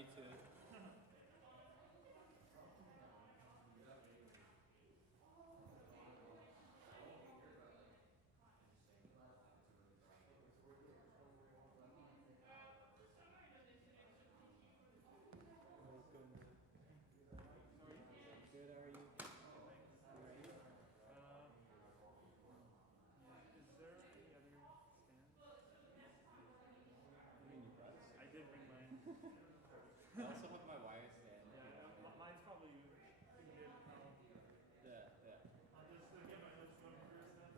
me too. Good, how are you? Is there any other stand? I did bring mine. I also have my wire stand. Yeah, mine's probably pretty good. Yeah. I'll just get my notes going first then.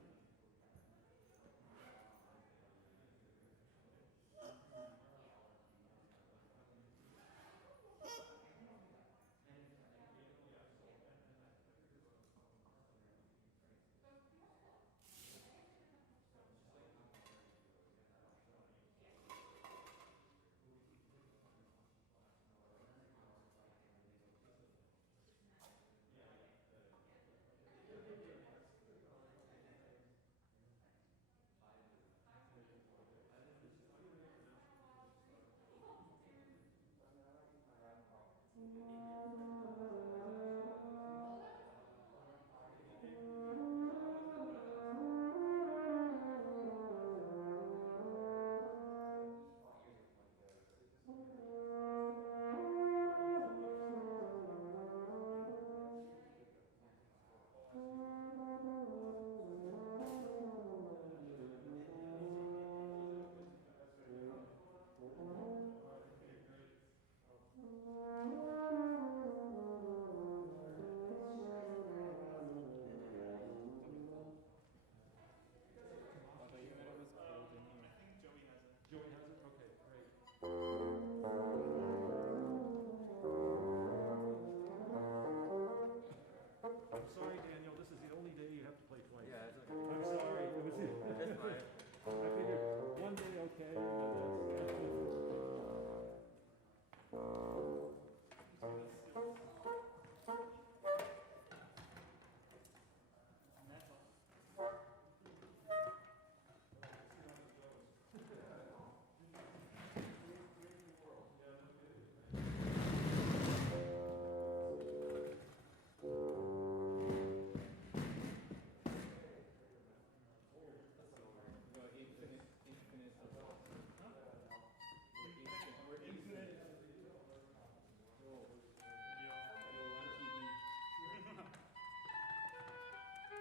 Sorry, Daniel, this is the only day you have to play twice. Yeah, it's okay. I'm sorry. It was, That's fine. I figured one day okay, but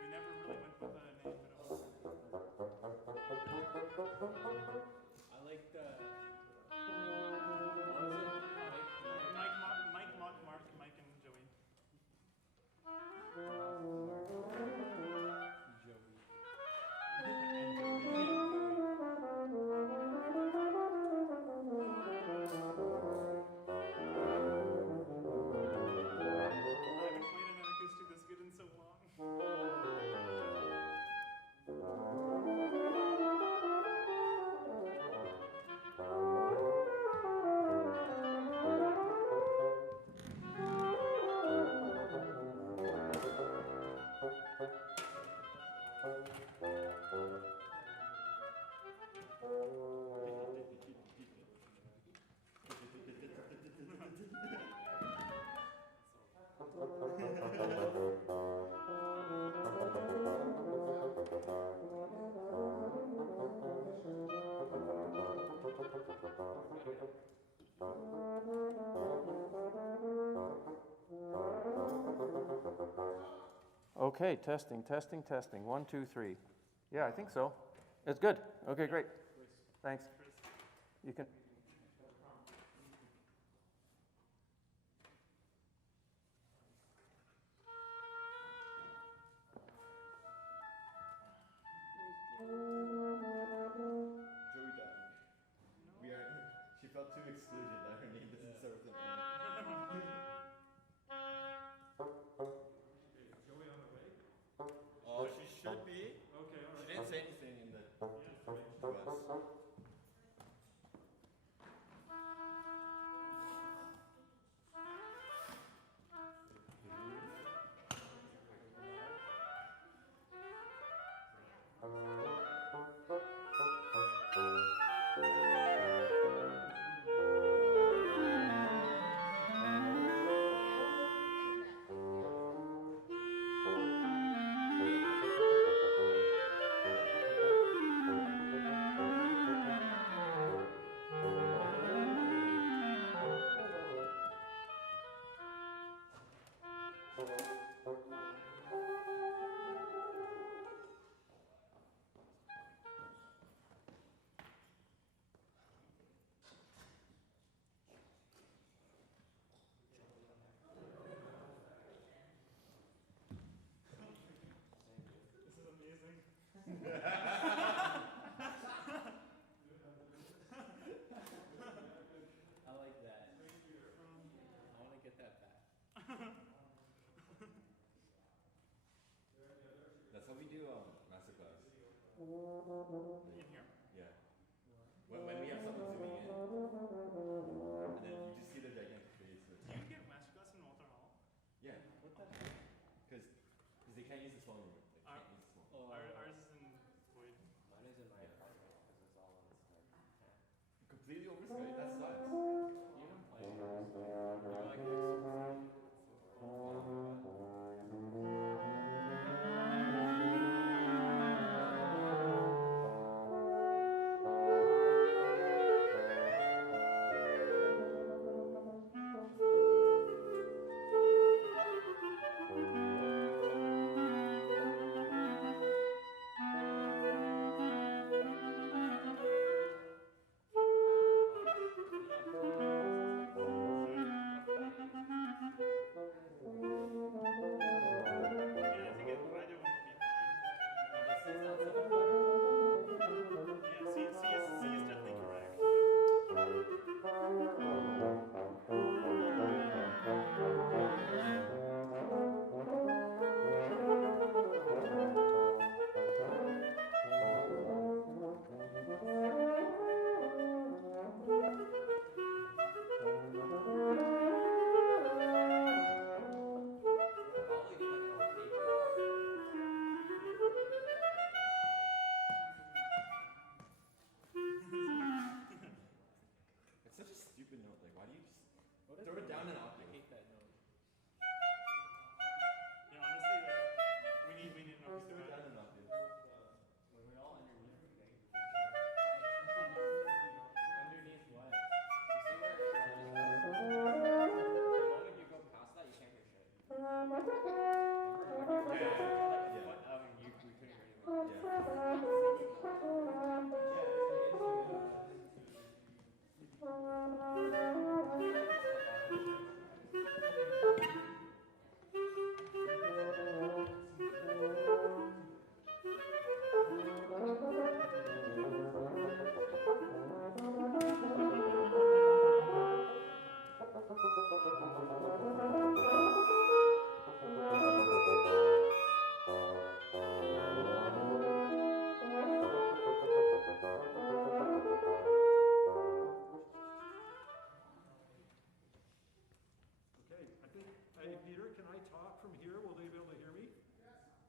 We never really went with a name, but it was. I like the. Mark, Mike, and Joey. I haven't played an acoustic this good in so long. okay, testing. 1, 2, 3. Yeah, I think so. It's good. Okay, great. Thanks. You can. Joey died. She felt too excluded that her name doesn't start with an N. Joey on the way? Oh, she should be. Okay, all She right. didn't say anything in the. Yeah. to us. In here. Yeah. When we have something zooming in, and then you just see the gigantic face. Do you get match class in Walter Hall? Yeah. What the heck? Because they can't use the small room. They can't use the small. Ours is in Void. Mine is in my apartment because it's all on Skype. Completely over Skype? That sucks. Even playing on Skype, you're like It's such a stupid note. Like, why do you just throw it down an octave? I hate that note. Yeah, honestly, we need an Throw acoustic it down guy. an octave. When we're all underneath the thing. Underneath what? You see where it just the moment you go past that, you can't hear shit. Remember when you were Yeah. like a Yeah. foot out and we couldn't hear anything? Okay, I think, hey Peter, can I talk from here? Will they be able to hear me?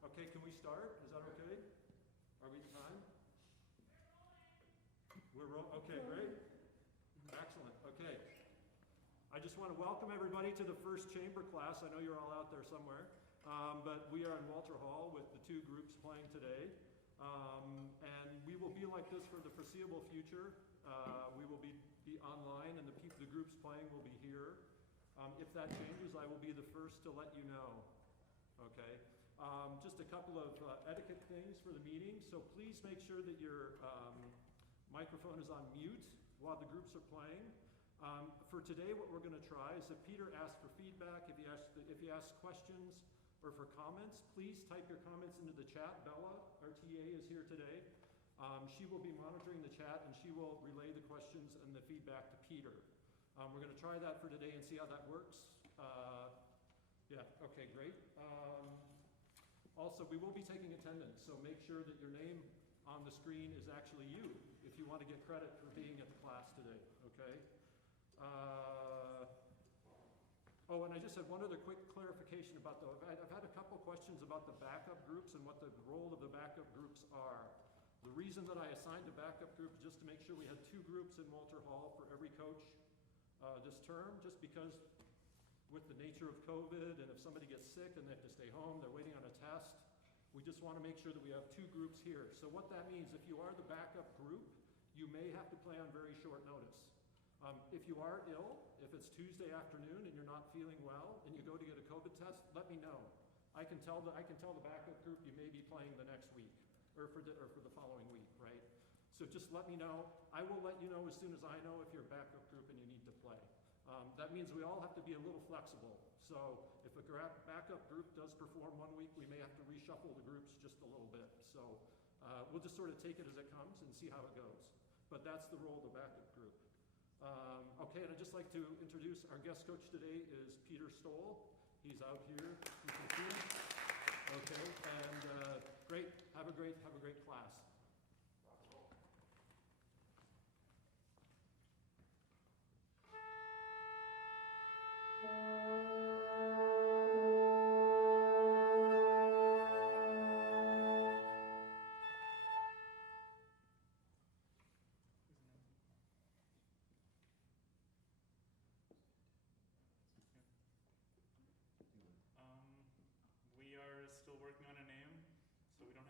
Okay, can we start? Is that okay? Are we time? Okay, great. Excellent, okay. I just want to welcome everybody to the first chamber class. I know you're all out there somewhere. But we are in Walter Hall with the two groups playing today. And we will be like this for the foreseeable future. We will be online and the groups playing will be here. If that changes, I will be the first to let you know. Okay. Just a couple of etiquette things for the meeting. So please make sure that your microphone is on mute while the groups are playing. For today, what we're going to try is if Peter asks for feedback, if he asks questions or for comments, please type your comments into the chat. Bella, our TA, is here today. She will be monitoring the chat and she will relay the questions and the feedback to Peter. We're going to try that for today and see how that works. Yeah, okay, great. Also, we will be taking attendance, so make sure that your name on the screen is actually you if you want to get credit for being at the class today, okay? Oh, and I just had one other quick clarification about I've had a couple questions about the backup groups and what the role of the backup groups are. The reason that I assigned a backup group is just to make sure we had 2 groups in Walter Hall for every coach this term, just because with the nature of COVID and if somebody gets sick and they have to stay home, they're waiting on a test, we just want to make sure that we have 2 groups here. So what that means, if you are the backup group, you may have to play on very short notice. If you are ill, if it's Tuesday afternoon and you're not feeling well and you go to get a COVID test, let me know. I can tell the backup group you may be playing the next week or for the following week, right? So just let me know. I will let you know as soon as I know if you're a backup group and you need to play. That means we all have to be a little flexible. So if a backup group does perform one week, we may have to reshuffle the groups just a little bit. So we'll just sort of take it as it comes and see how it goes. But that's the role of the backup group. Okay, and I'd just like to introduce our guest coach today is Peter Stoll. He's out here. You can see him. Okay, and great. Have a great class.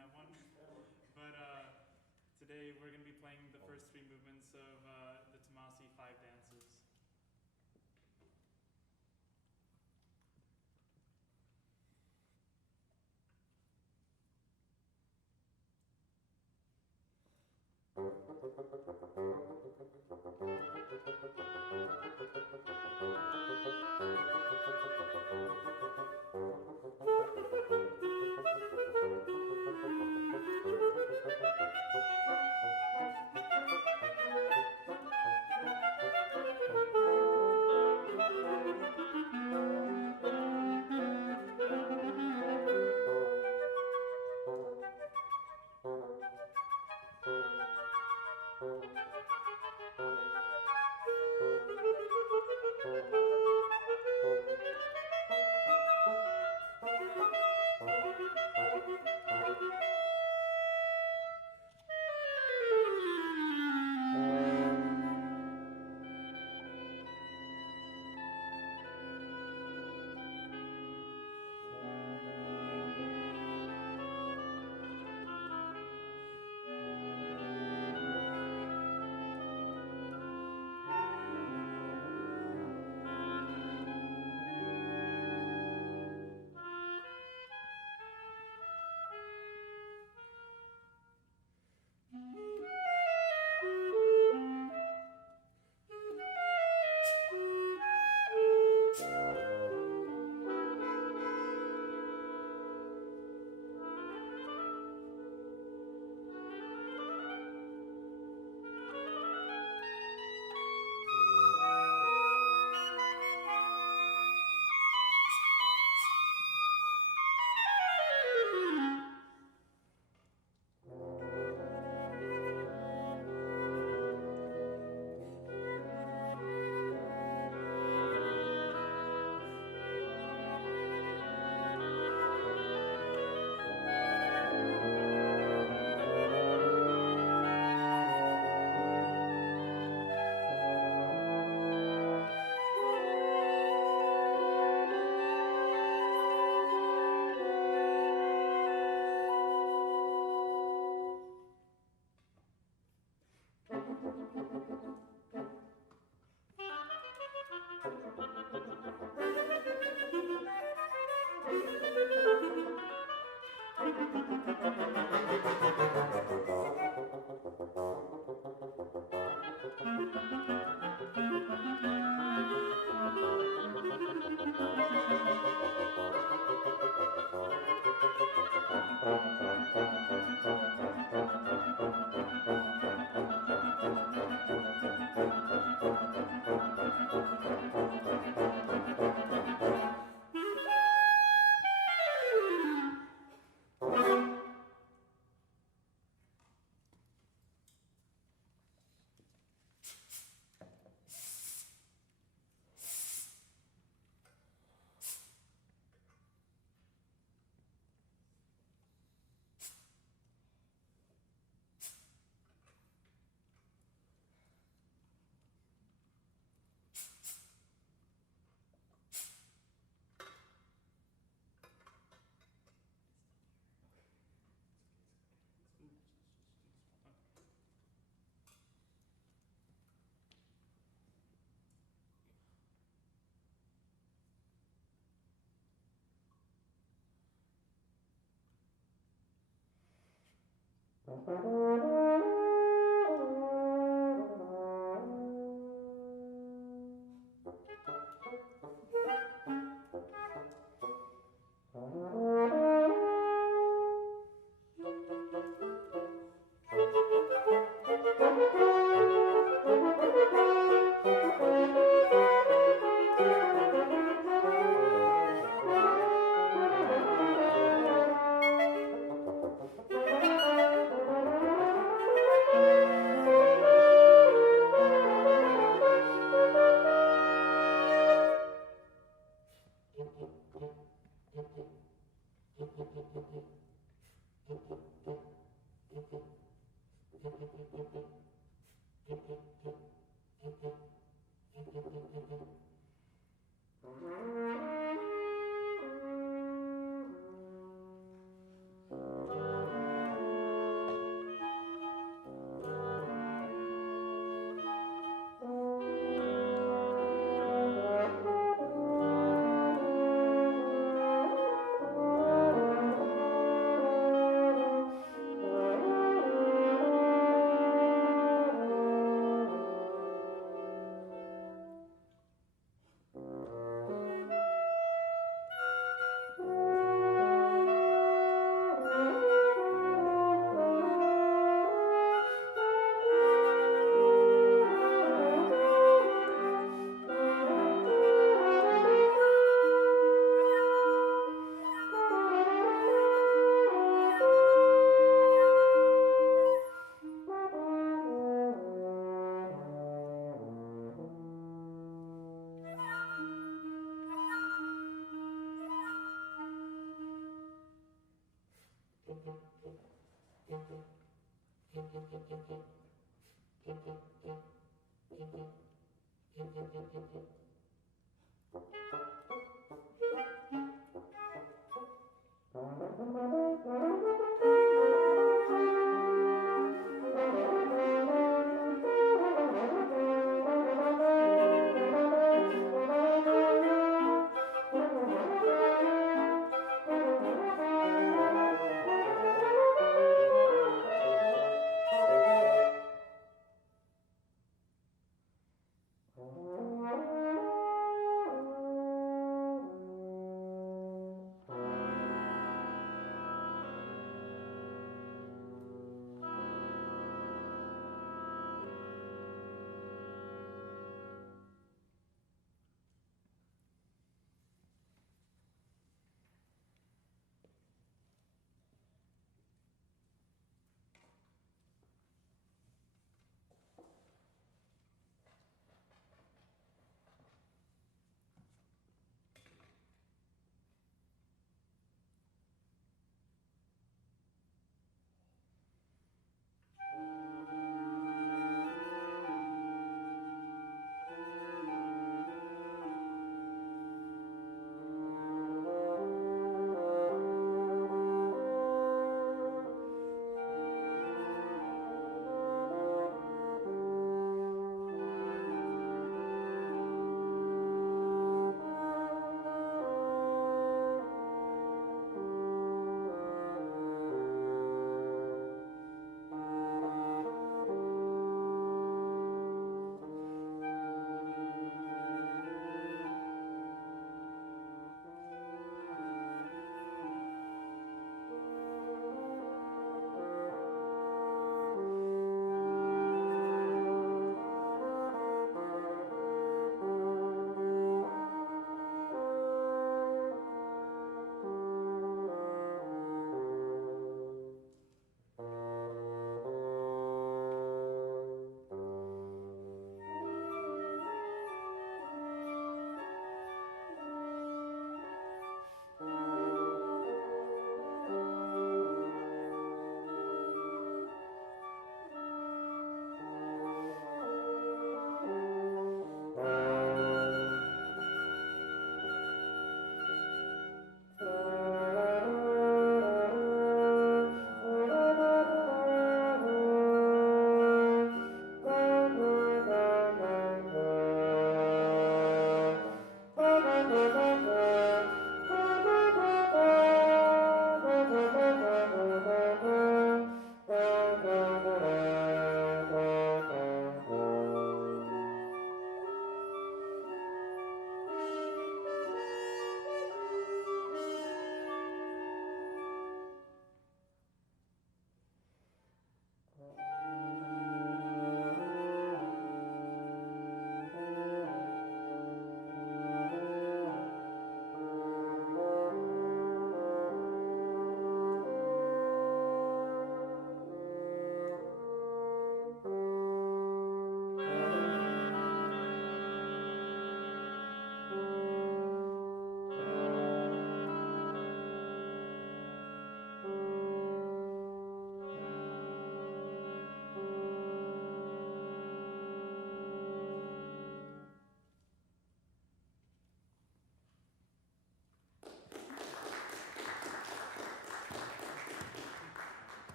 have one. But today we're going to be playing the first three movements of the Tomasi 5 dances.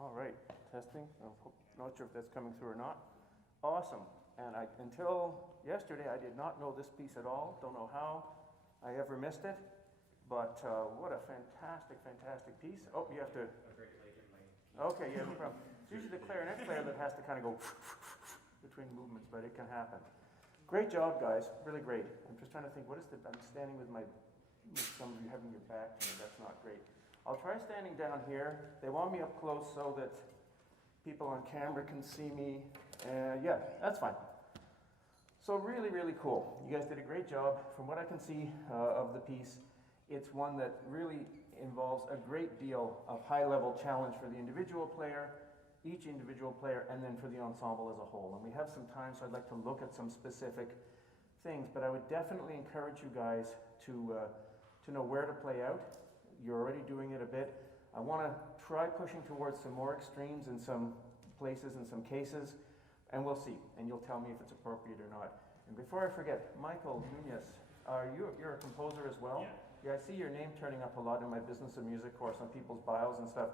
All right, testing. Not sure if that's coming through or not. Awesome. And until yesterday, I did not know this piece at all. Don't know how I ever missed it. But what a fantastic, fantastic piece. Oh, you have to... A Great Lake in my... Okay, yeah, no problem. It's usually the clarinet player that has to kind of go between movements, but it can happen. Great job, guys. Really great. I'm just trying to think, I'm standing with some of you having your back to me. That's not great. I'll try standing down here. They want me up close so that people on camera can see me. Yeah, that's fine. So really, really cool. You guys did a great job. From what I can see of the piece, it's one that really involves a great deal of high-level challenge for the individual player, each individual player, and then for the ensemble as a whole. And we have some time, so I'd like to look at some specific things, but I would definitely encourage you guys to know where to play out. You're already doing it a bit. I want to try pushing towards some more extremes in some places and some cases, and we'll see, and you'll tell me if it's appropriate or not. And before I forget, Michael Nunez, you're a composer as well? Yeah. Yeah, I see your name turning up a lot in my Business of Music course on people's bios and stuff.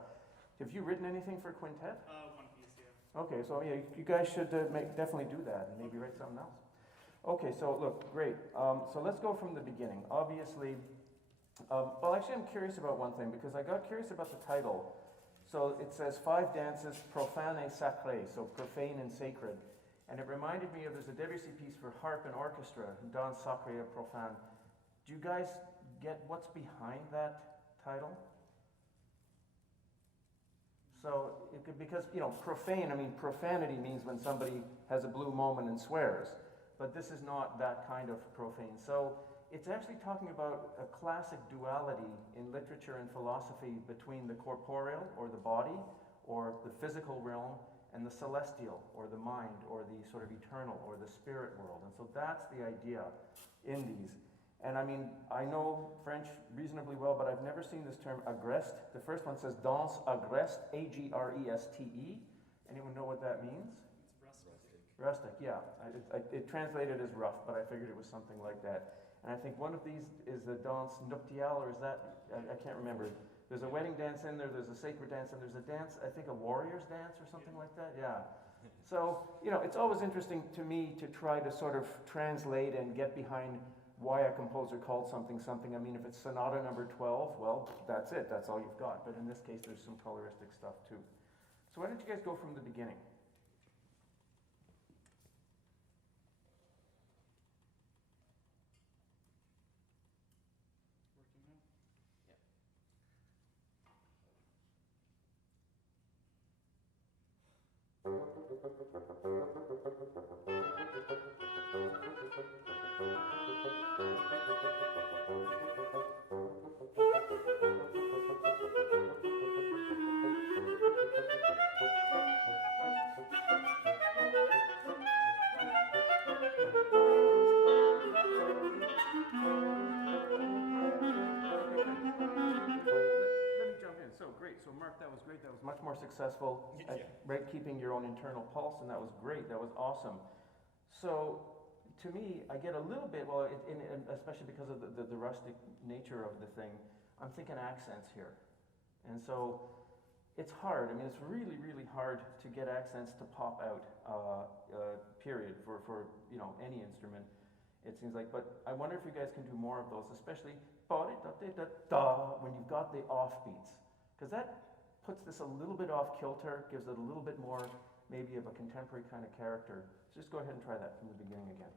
Have you written anything for quintet? One piece, yeah. Okay, so yeah, you guys should definitely do that and maybe write something else. Okay, so look, great. So let's go from the beginning. Obviously, well, actually, I'm curious about one thing because I got curious about the title. So it says 5 dances, profane et sacré, so profane and sacred. And it reminded me of, there's a Debussy piece for harp and orchestra, Danse sacrée et profane. Do you guys get what's behind that title? So, it could, because, you know, profane, I mean, profanity means when somebody has a blue moment and swears. But this is not that kind of profane. So, it's actually talking about a classic duality in literature and philosophy between the corporeal, or the body, or the physical realm, and the celestial, or the mind, or the sort of eternal, or the spirit world. And so that's the idea in these. And I mean, I know French reasonably well, but I've never seen this term agreste. The first one says danse agreste, A-G-R-E-S-T-E. Anyone know what that means? It's rustic. Rustic, yeah. It translated as rough, but I figured it was something like that. And I think one of these is the danse nuptiale, or is that, I can't remember. There's a wedding dance in there, there's a sacred dance, and there's a dance, I think a warrior's dance or something like that, yeah. So, you know, it's always interesting to me to try to sort of translate and get behind why a composer called something something. I mean, if it's Sonata number 12, well, that's it, that's all you've got. But in this case, there's some coloristic stuff too. So why don't you guys go from the beginning? Working now? Let me jump in. So great. So Mark, that was great. That was much more successful at keeping your own internal pulse, and that was great. That was awesome. So to me, I get a little bit, well, especially because of the rustic nature of the thing, I'm thinking accents here. And so it's hard. I mean, it's really, really hard to get accents to pop out, period, for you know, any instrument, it seems like. But I wonder if you guys can do more of those, especially when you've got the offbeats. Because that puts this a little bit off kilter, gives it a little bit more, maybe, of a contemporary kind of character. So just go ahead and try that from the beginning again.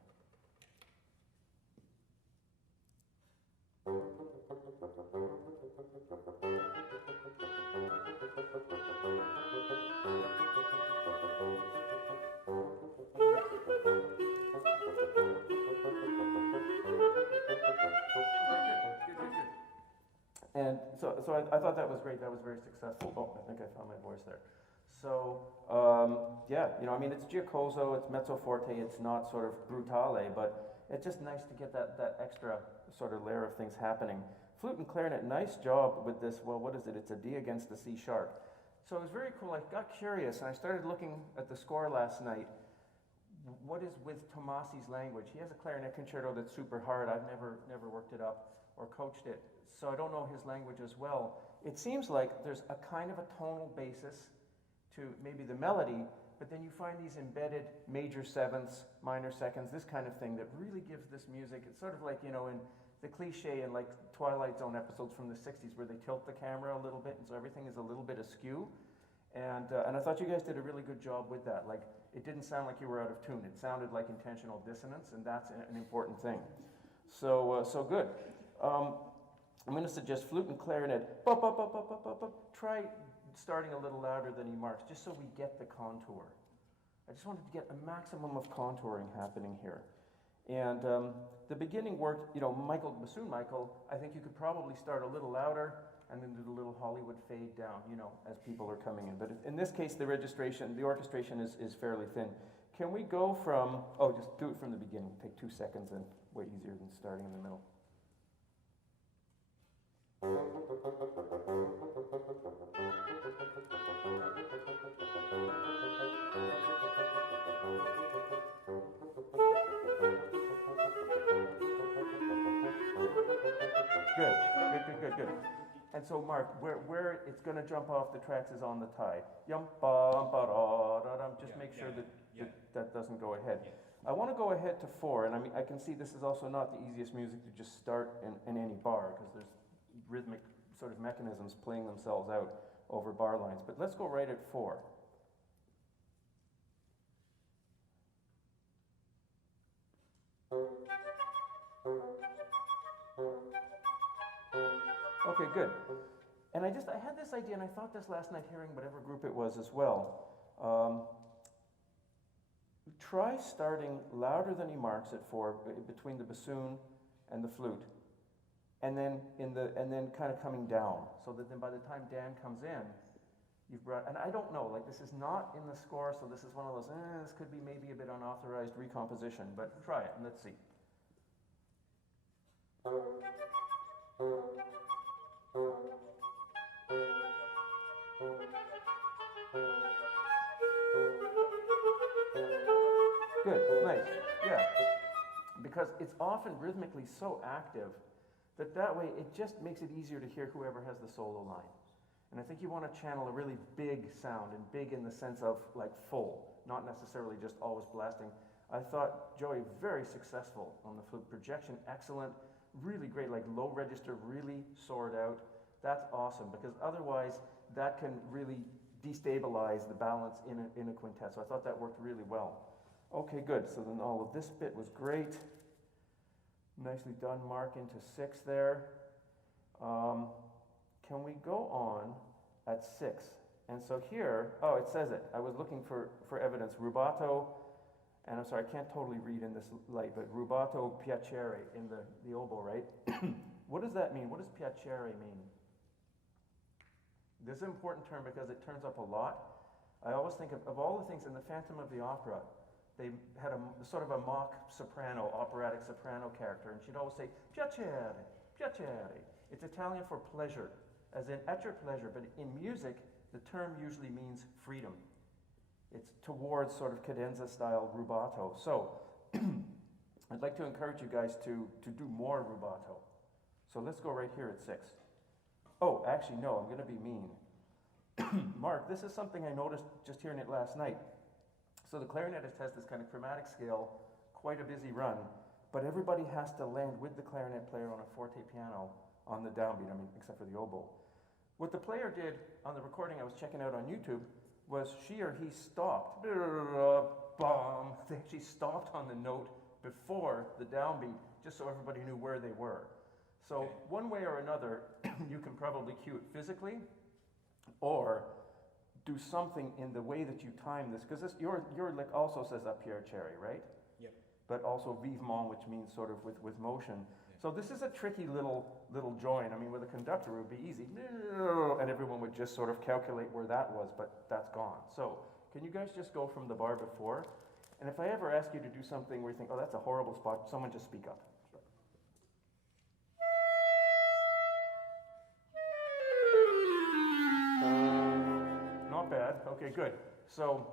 And so I thought that was great. That was very successful. Oh, I think I found my voice there. So, yeah, you know, I mean, it's giacoso, it's mezzo forte, it's not sort of brutale, but it's just nice to get that extra sort of layer of things happening. Flute and clarinet, nice job with this. Well, what is it? It's a D against the C sharp. So it was very cool. I got curious, and I started looking at the score last night. What is with Tomasi's language? He has a clarinet concerto that's super hard. I've never worked it up or coached it, so I don't know his language as well. It seems like there's a kind of a tonal basis to maybe the melody, but then you find these embedded major sevenths, minor seconds, this kind of thing that really gives this music. It's sort of like, you know, in the cliche in like Twilight Zone episodes from the 60s where they tilt the camera a little bit, and so everything is a little bit askew. And I thought you guys did a really good job with that. Like, it didn't sound like you were out of tune. It sounded like intentional dissonance, and that's an important thing. So good. I'm going to suggest flute and clarinet. Try starting a little louder than he marks, just so we get the contour. I just wanted to get a maximum of contouring happening here. And the beginning worked, you know, bassoon Michael, I think you could probably start a little louder and then do the little Hollywood fade down, you know, as people are coming in. But in this case, the orchestration is fairly thin. Can we go from, just do it from the beginning. Take 2 seconds and way easier than starting in the middle. Good, good, good, good, good. And so, Mark, where it's going to jump off the tracks is on the tie. Yum, ba, ba, da, da, dum. Just make sure that that doesn't go ahead. Yeah. I want to go ahead to 4, and I mean, I can see this is also not the easiest music to just start in any bar, because there's rhythmic sort of mechanisms playing themselves out over bar lines. But let's go right at 4. Okay, good. And I had this idea, and I thought this last night hearing whatever group it was as well. Try starting louder than he marks it for between the bassoon and the flute, and then kind of coming down, so that then by the time Dan comes in, you've brought. And I don't know, like this is not in the score, so this is one of those. This could be maybe a bit unauthorized recomposition, but try it and let's see. Good, nice, yeah. Because it's often rhythmically so active that way it just makes it easier to hear whoever has the solo line. And I think you want to channel a really big sound, and big in the sense of like full, not necessarily just always blasting. I thought Joey very successful on the flute. Projection excellent, really great, like low register really soared out. That's awesome, because otherwise that can really destabilize the balance in a quintet. So I thought that worked really well. Okay, good. So then all of this bit was great. Nicely done, Mark, into 6 there. Can we go on at 6? And so here, oh, it says it. I was looking for evidence. Rubato, and I'm sorry, I can't totally read in this light, but rubato piacere in the oboe, right? What does that mean? What does piacere mean? This is an important term because it turns up a lot. I always think of all the things in the Phantom of the Opera, they had a sort of a mock soprano, operatic soprano character, and she'd always say, piacere, piacere. It's Italian for pleasure, as in at your pleasure, but in music, the term usually means freedom. It's towards sort of cadenza-style rubato. So, I'd like to encourage you guys to do more rubato. So let's go right here at 6. Oh, actually, no, I'm going to be mean. Mark, this is something I noticed just hearing it last night. So the clarinetist has this kind of chromatic scale, quite a busy run, but everybody has to land with the clarinet player on a forte piano on the downbeat, I mean, except for the oboe. What the player did on the recording I was checking out on YouTube was she or he stopped. Bomb. They actually stopped on the note before the downbeat, just so everybody knew where they were. So one way or another, you can probably cue it physically, or do something in the way that you time this, because your lick also says up here cherry, right? Yep. But also vivement, which means sort of with motion. Yeah. So this is a tricky little join. I mean, with a conductor, it would be easy, and everyone would just sort of calculate where that was, but that's gone. So can you guys just go from the bar before? And if I ever ask you to do something where you think, oh, that's a horrible spot, someone just speak up. Not bad. Okay, good. So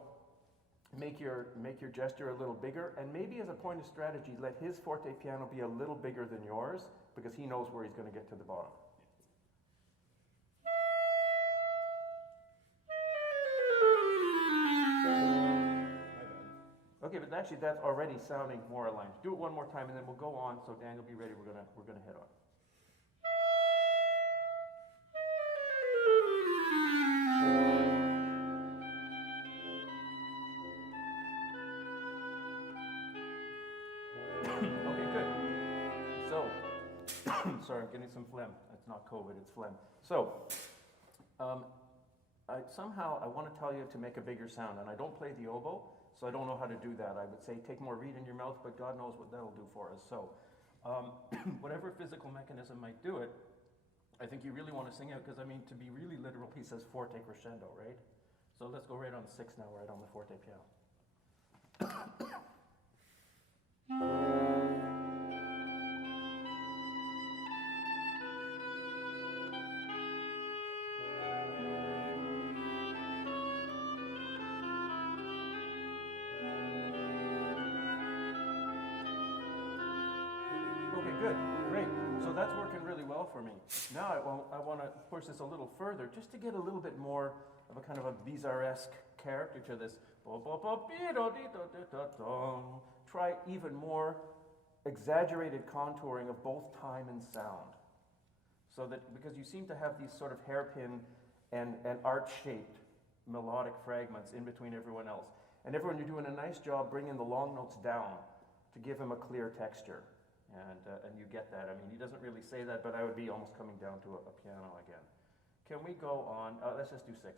make your gesture a little bigger, and maybe as a point of strategy, let his forte piano be a little bigger than yours, because he knows where he's going to get to the bottom. Okay, but actually that's already sounding more aligned. Do it one more time, and then we'll go on. So Dan, you'll be ready. We're gonna head on. Okay, good. So, sorry, I'm getting some phlegm. It's not COVID, it's phlegm. So, I want to tell you to make a bigger sound, and I don't play the oboe, so I don't know how to do that. I would say take more reed in your mouth, but God knows what that'll do for us. So, whatever physical mechanism might do it, I think you really want to sing it, because I mean, to be really literal, he says forte crescendo, right? So let's go right on 6 now, right on the forte piano. Okay, good, great. So that's working really well for me. Now I want to push this a little further just to get a little bit more of a kind of a Bizarre-esque character to this. Try even more exaggerated contouring of both time and sound. So that, because you seem to have these sort of hairpin and arch-shaped melodic fragments in between everyone else. And everyone, you're doing a nice job bringing the long notes down to give him a clear texture. And you get that. I mean, he doesn't really say that, but I would be almost coming down to a piano again. Can we go on? Let's just do 6.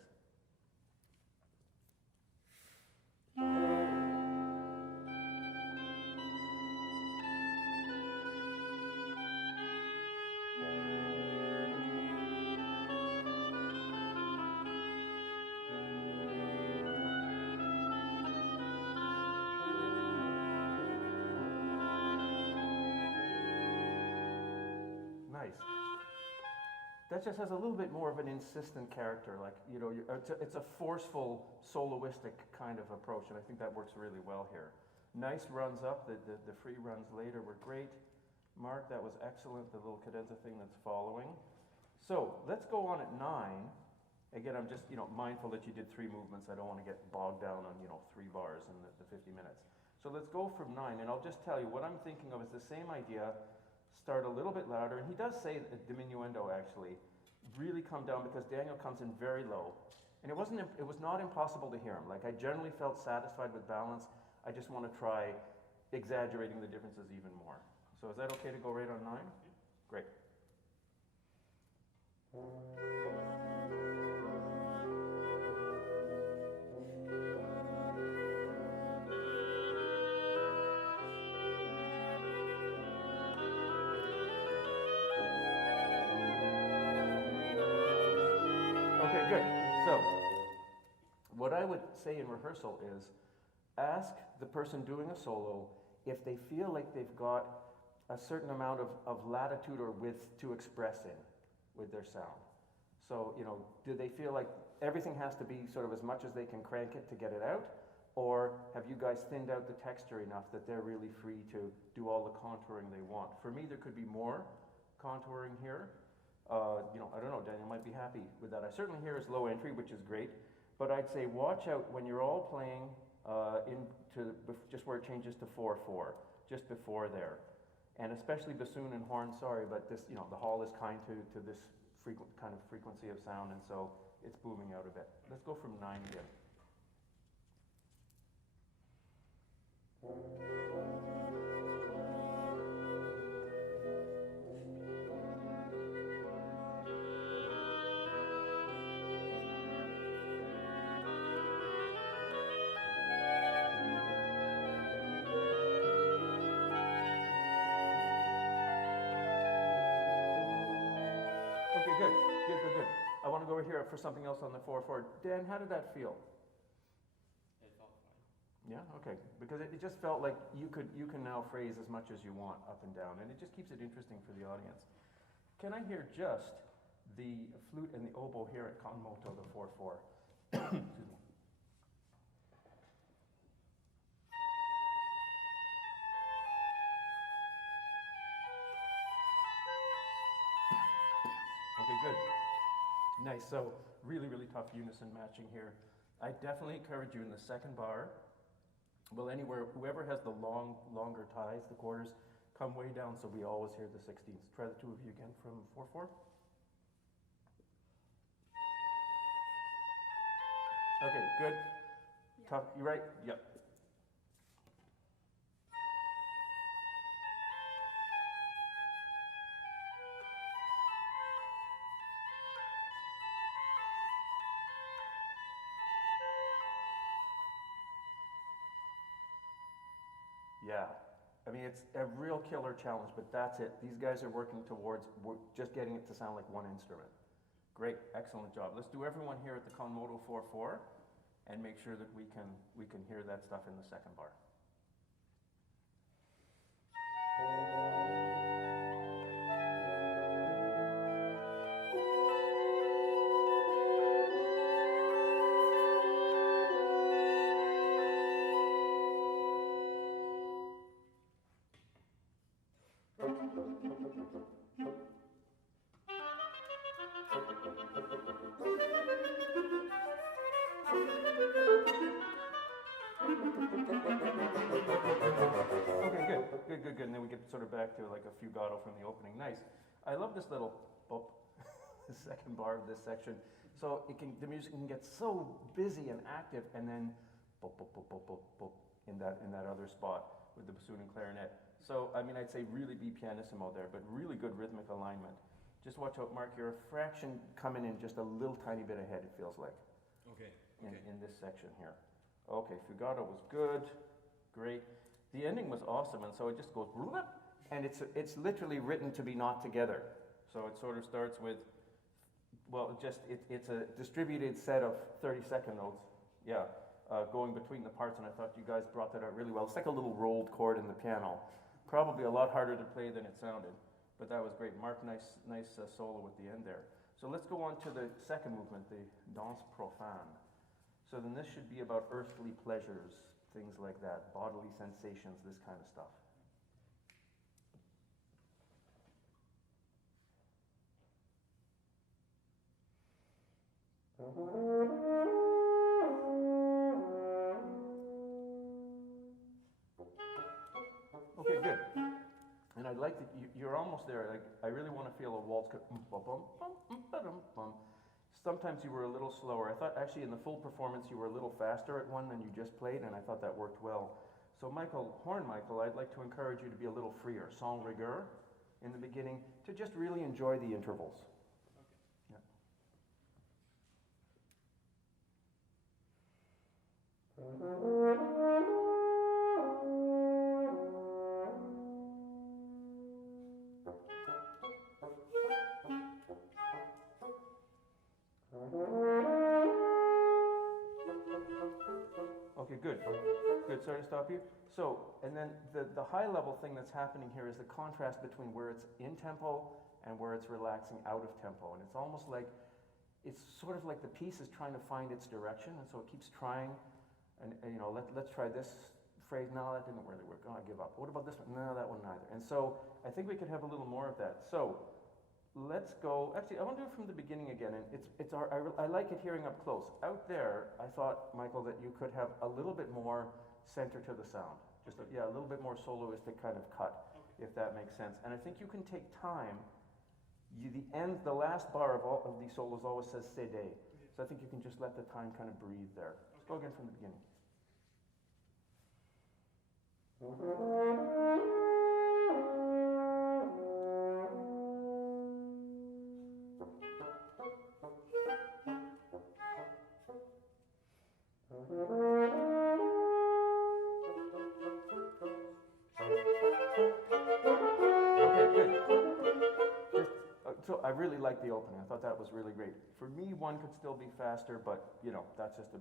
Nice. That just has a little bit more of an insistent character, like, you know, it's a forceful, soloistic kind of approach, and I think that works really well here. Nice runs up, the free runs later were great. Mark, that was excellent, the little cadenza thing that's following. So, let's go on at 9. Again, I'm just, mindful that you did 3 movements. I don't want to get bogged down on, 3 bars in the 50 minutes. So let's go from 9, and I'll just tell you, what I'm thinking of is the same idea. Start a little bit louder, and he does say a diminuendo actually. Really come down because Daniel comes in very low, and it was not impossible to hear him. Like, I generally felt satisfied with balance. I just want to try exaggerating the differences even more. So is that okay to go right on 9? Great. Okay, good. So, what I would say in rehearsal is, ask the person doing a solo if they feel like they've got a certain amount of latitude or width to express in with their sound. So, do they feel like everything has to be sort of as much as they can crank it to get it out? Or have you guys thinned out the texture enough that they're really free to do all the contouring they want? For me, there could be more contouring here. I don't know, Daniel might be happy with that. I certainly hear his low entry, which is great, but I'd say watch out when you're all playing just where it changes to 4/4, just before there. And especially bassoon and horn, sorry, but this, the hall is kind to this kind of frequency of sound, and so it's booming out a bit. Let's go from 9 again. Good. I want to go over here for something else on the 4/4. Dan, how did that feel? It felt fine. Yeah, okay. Because it just felt like you can now phrase as much as you want up and down, and it just keeps it interesting for the audience. Can I hear just the flute and the oboe here at con moto, the 4/4? Excuse me. Okay, good. Nice. So really, really tough unison matching here. I definitely encourage you in the second bar. Well, anywhere, whoever has the longer ties, the quarters, come way down so we always hear the 16ths. Try the 2 of you again from 4/4. Okay, good. Yeah. Tough. You right? Yep. Yeah, I mean, it's a real killer challenge, but that's it. These guys are working towards just getting it to sound like one instrument. Great, excellent job. Let's do everyone here at the con moto 4/4 and make sure that we can hear that stuff in the second bar. back to like a fugato from the opening. Nice. I love this little bop, the second bar of this section. So the music can get so busy and active, and then bop, bop, bop, bop, bop, bop in that other spot with the bassoon and clarinet. So, I mean, I'd say really be pianissimo there, but really good rhythmic alignment. Just watch out, Mark, you're a fraction coming in just a little tiny bit ahead, it feels like. Okay. In this section here. Okay, fugato was good, great. The ending was awesome, and so it just goes, and it's literally written to be not together. So it sort of starts with, well, it's a distributed set of 30-second notes, yeah, going between the parts, and I thought you guys brought that out really well. It's like a little rolled chord in the piano. Probably a lot harder to play than it sounded, but that was great. Mark, nice solo at the end there. So let's go on to the second movement, the danse profane. So then this should be about earthly pleasures, things like that, bodily sensations, this kind of stuff. Okay, good. And I'd like to, you're almost there. Like, I really want to feel a waltz. Sometimes you were a little slower. I thought actually in the full performance you were a little faster at one than you just played, and I thought that worked well. So Horn Michael, I'd like to encourage you to be a little freer, sans rigueur in the beginning, to just really enjoy the intervals. Okay. Okay, good. Good, sorry to stop you. So, and then the high level thing that's happening here is the contrast between where it's in tempo and where it's relaxing out of tempo. And it's almost like, it's sort of like the piece is trying to find its direction, and so it keeps trying, and you know, let's try this phrase. No, that didn't really work. Oh, I give up. What about this one? No, that one neither. And so I think we could have a little more of that. So let's go, actually I want to do it from the beginning again, and I like it hearing up close. Out there, I thought, Michael, that you could have a little bit more center to the sound. Just a little bit more soloistic kind of cut, if that makes sense. And I think you can take time. The last bar of all of these solos always says cede. So I think you can just let the time kind of breathe there. Let's go again from the beginning. So I really liked the opening. I thought that was really great. For me, one could still be faster, but you know, that's just a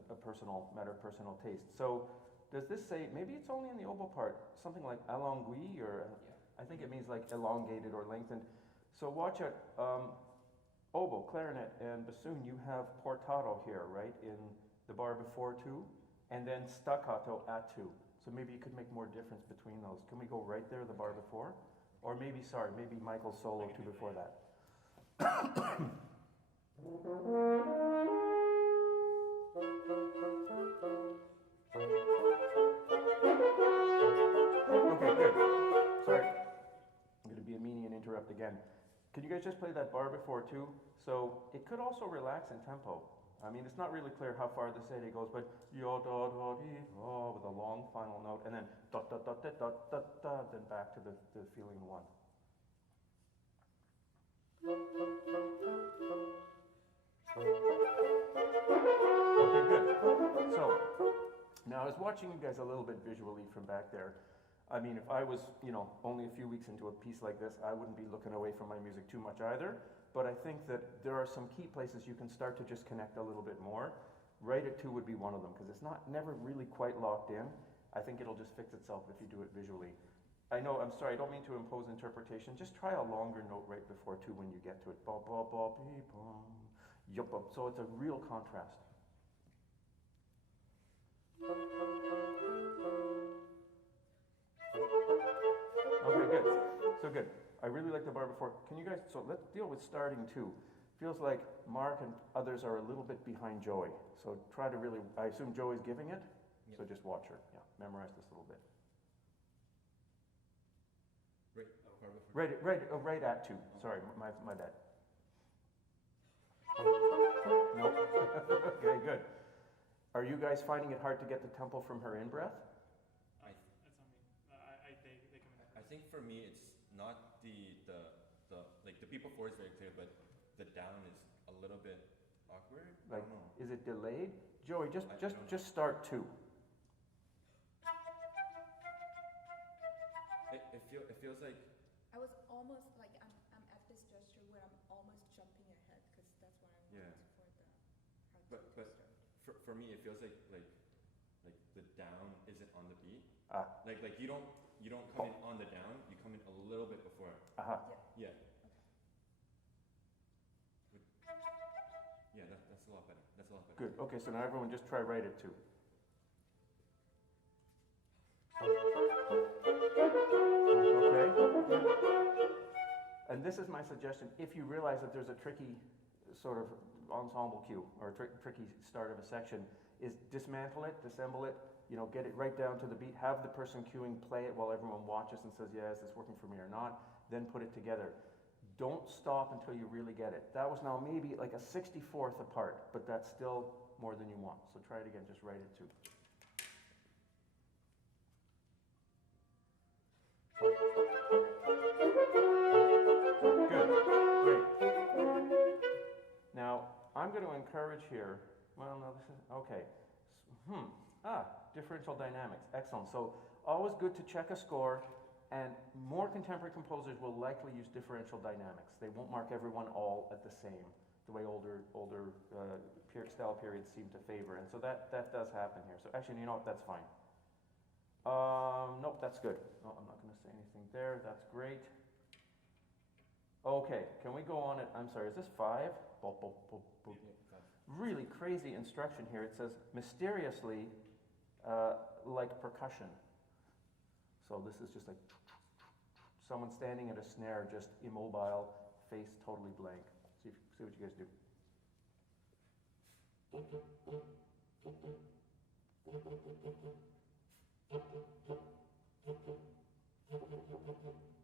matter of personal taste. So does this say, maybe it's only in the oboe part, something like allongui, or I think it means like elongated or lengthened. So watch out, oboe, clarinet, and bassoon, you have portato here, right, in the bar before two, and then staccato at two. So maybe you could make more difference between those. Can we go right there, the bar before? Or maybe Michael's solo two before that. Okay, good. Sorry. I'm going to be a meanie and interrupt again. Can you guys just play that bar before too? So it could also relax in tempo. I mean, it's not really clear how far the cede goes, but yo da da dee oh with a long final note, and then da da da da da da da, then back to the feeling one. Okay, good. So now I was watching you guys a little bit visually from back there. I mean, if I was, only a few weeks into a piece like this, I wouldn't be looking away from my music too much either. But I think that there are some key places you can start to just connect a little bit more. Right at two would be one of them, because it's never really quite locked in. I think it'll just fix itself if you do it visually. I know, I'm sorry, I don't mean to impose interpretation. Just try a longer note right before two when you get to it. Ba ba ba bee bum. Yup. So it's a real contrast. Okay, good. So good. I really like the bar before. Can you guys, so let's deal with starting two. Feels like Mark and others are a little bit behind Joey. So try to really, I assume Joey's giving it? Yep. So just watch her. Yeah, memorize this a little bit. Right. Oh. Right at 2. Sorry, my bad. Nope. Okay, good. Are you guys finding it hard to get the tempo from her in-breath? It's on me. They come in I first. think for me it's not the like the beat before is very clear, but the down is a little bit awkward. I Like, don't know. is it delayed? Joey, I don't know. just start 2. It feels like I was almost like I'm at this gesture where I'm almost jumping ahead because that's what I wanted Yeah. for the how But to start. for me it feels like the down isn't on the beat. Ah. Like you don't come in on the down, you come in a little bit before. Aha. Yeah. Yeah, that's a lot better. That's a lot better. Good. Okay, so now everyone just try right at 2. Okay. And this is my suggestion. If you realize that there's a tricky sort of ensemble cue or a tricky start of a section, is dismantle it, disassemble it, get it right down to the beat, have the person cueing play it while everyone watches and says, yeah, is this working for me or not? Then put it together. Don't stop until you really get it. That was now maybe like a 64th apart, but that's still more than you want. So try it again, just write it 2. Good, great. Now, I'm going to encourage here, well, no, this is, okay. Differential dynamics, excellent. So, always good to check a score, and more contemporary composers will likely use differential dynamics. They won't mark everyone all at the same, the way older style periods seem to favor, and so that does happen here. So actually, you know what, that's fine. Nope, that's good. No, I'm not going to say anything there. That's great. Okay, can we go on it? I'm sorry, is this 5? Really crazy instruction here. It says, mysteriously, like percussion. So this is just like someone standing at a snare, just immobile, face totally blank. See what you guys do.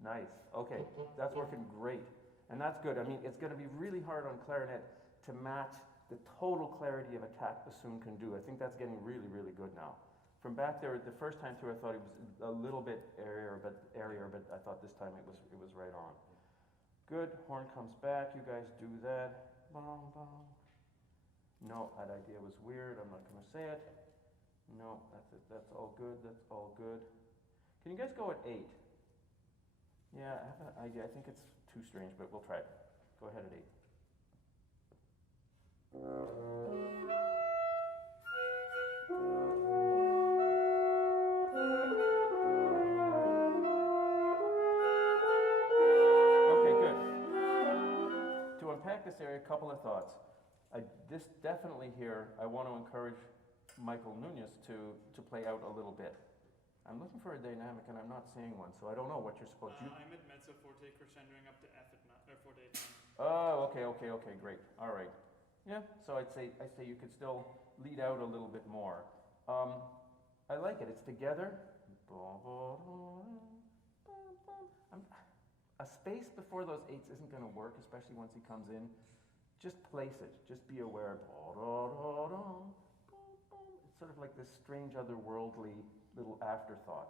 Nice. Okay, that's working great. And that's good. I mean, it's going to be really hard on clarinet to match the total clarity of attack bassoon can do. I think that's getting really, really good now. From back there, the first time through, I thought it was a little bit airier, but I thought this time it was right on. Good. Horn comes back. You guys do that. Bong, bong. No, that idea was weird. I'm not going to say it. No, that's it. That's all good. That's all good. Can you guys go at 8? Yeah, I have an idea. I think it's too strange, but we'll try it. Go ahead at 8. Okay, good. To unpack this area, a couple of thoughts. This definitely here, I want to encourage Michael Nunez to play out a little bit. I'm looking for a dynamic and I'm not seeing one, so I don't know what you're supposed to. I'm at mezzo forte crescendoing up to F at forte at 9. Oh, okay, great. All right. Yeah, so I'd say you could still lead out a little bit more. I like it. It's together. A space before those 8s isn't going to work, especially once he comes in. Just place it. Just be aware. It's sort of like this strange, otherworldly little afterthought.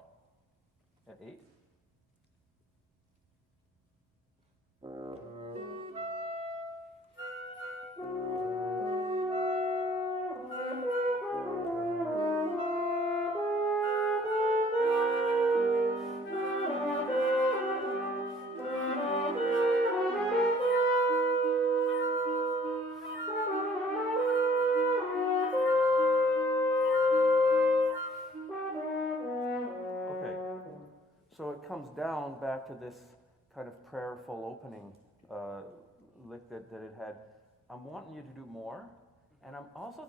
At 8? So it comes down back to this kind of prayerful opening lick that it had. I'm wanting you to do more, and I'm also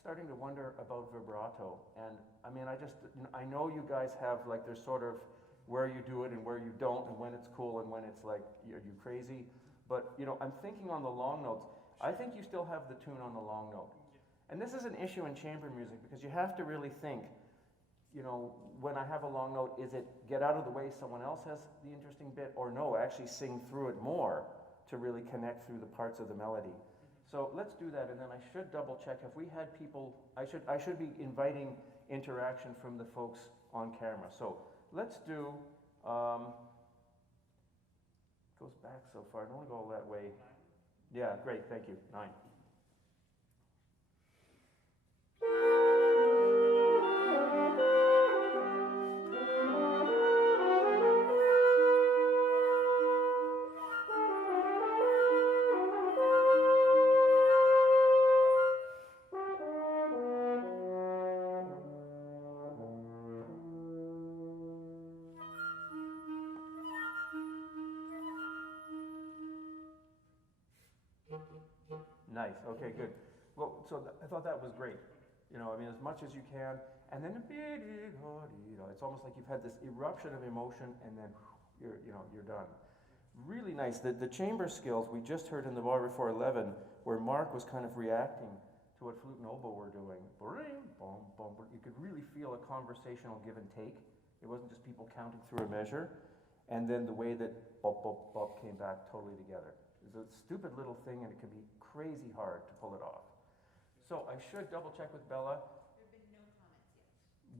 starting to wonder about vibrato. And I mean, I know you guys have like there's sort of where you do it and where you don't, and when it's cool and when it's like are you crazy. But I'm thinking on the long notes. I think you still have the tune on the long note. And this is an issue in chamber music because you have to really think, you know, when I have a long note, is it get out of the way, someone else has the interesting bit, or no, actually sing through it more to really connect through the parts of the melody. So let's do that, and then I should double check. Have we had people, I should be inviting interaction from the folks on camera. So let's do, goes back so far, don't go all that way. Yeah, great, thank you, 9. Nice, okay, good. Well, so I thought that was great. You know, I mean, as much as you can, and then it's almost like you've had this eruption of emotion, and then you're done. Really nice. The chamber skills we just heard in the bar before 11, where Mark was kind of reacting to what flute and oboe were doing. You could really feel a conversational give and take. It wasn't just people counting through a measure, and then the way that bop bop bop came back totally together. It's a stupid little thing, and it can be crazy hard to pull it off. So I should double check with Bella. There have been no comments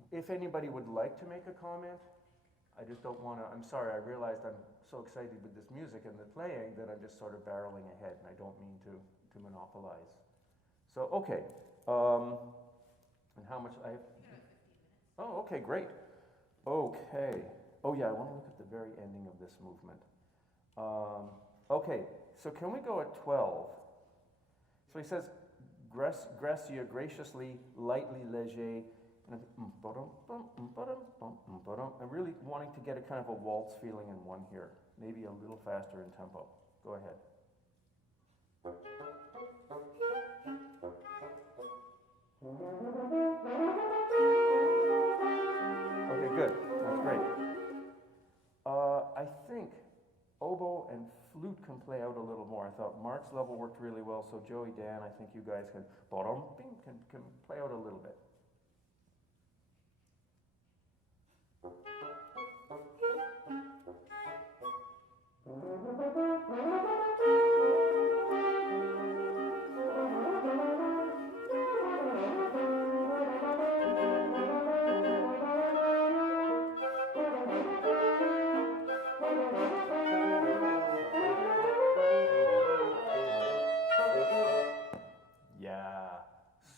yet. If anybody would like to make a comment, I just don't want to, I'm sorry, I realized I'm so excited with this music and the playing that I'm just sort of barreling ahead, and I don't mean to monopolize. So, okay. And how much I have? Oh, okay, great. Okay. Oh yeah, I want to look at the very ending of this movement. Okay, so can we go at 12? So he says, gracia, graciously, lightly, léger. And I'm really wanting to get a kind of a waltz feeling in one here. Maybe a little faster in tempo. Go ahead. Okay, good. That's great. I think oboe and flute can play out a little more. I thought Mark's level worked really well, so Joey, Dan, I think you guys can play out a little bit.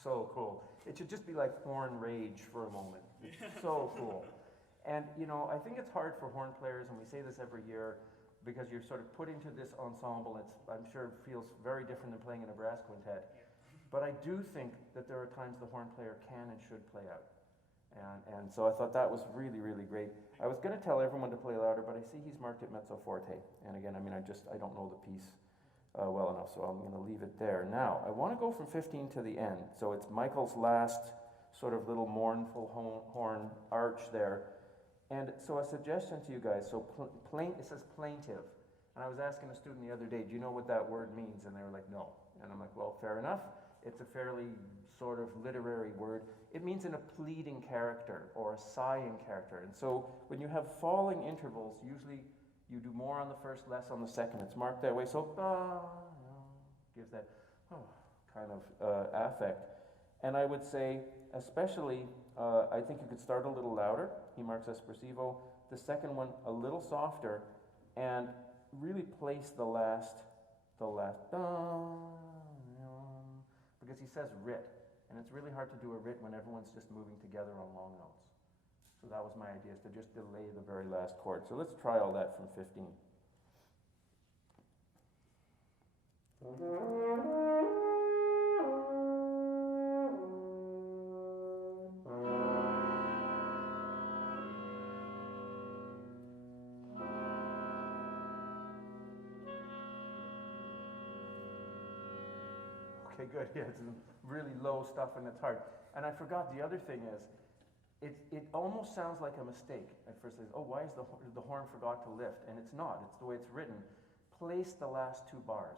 So cool. It should just be like horn rage for a moment. It's so cool. And you know, I think it's hard for horn players, and we say this every year, because you're sort of put into this ensemble. I'm sure it feels very different than playing in a brass quintet. But I do think that there are times the horn player can and should play out. And so I thought that was really, really great. I was going to tell everyone to play louder, but I see he's marked it mezzo forte. And again, I mean, I don't know the piece well enough, so I'm going to leave it there. Now, I want to go from 15 to the end. So it's Michael's last sort of little mournful horn arch there. And so a suggestion to you guys, so it says plaintive. And I was asking a student the other day, do you know what that word means? And they were like, no. And I'm like, well, fair enough. It's a fairly sort of literary word. It means in a pleading character or a sighing character. And so when you have falling intervals, usually you do more on the first, less on the second. It's marked that way. So gives that kind of affect. And I would say, especially, I think you could start a little louder. He marks espressivo. The second one a little softer, and really place the last because he says writ, and it's really hard to do a writ when everyone's just moving together on long notes. So that was my idea, is to just delay the very last chord. So let's try all that from 15. Okay, good. Yeah, it's really low stuff and it's hard. And I forgot, the other thing is, it almost sounds like a mistake at first. Oh, why is the horn forgot to lift? And it's not. It's the way it's written. Place the last 2 bars.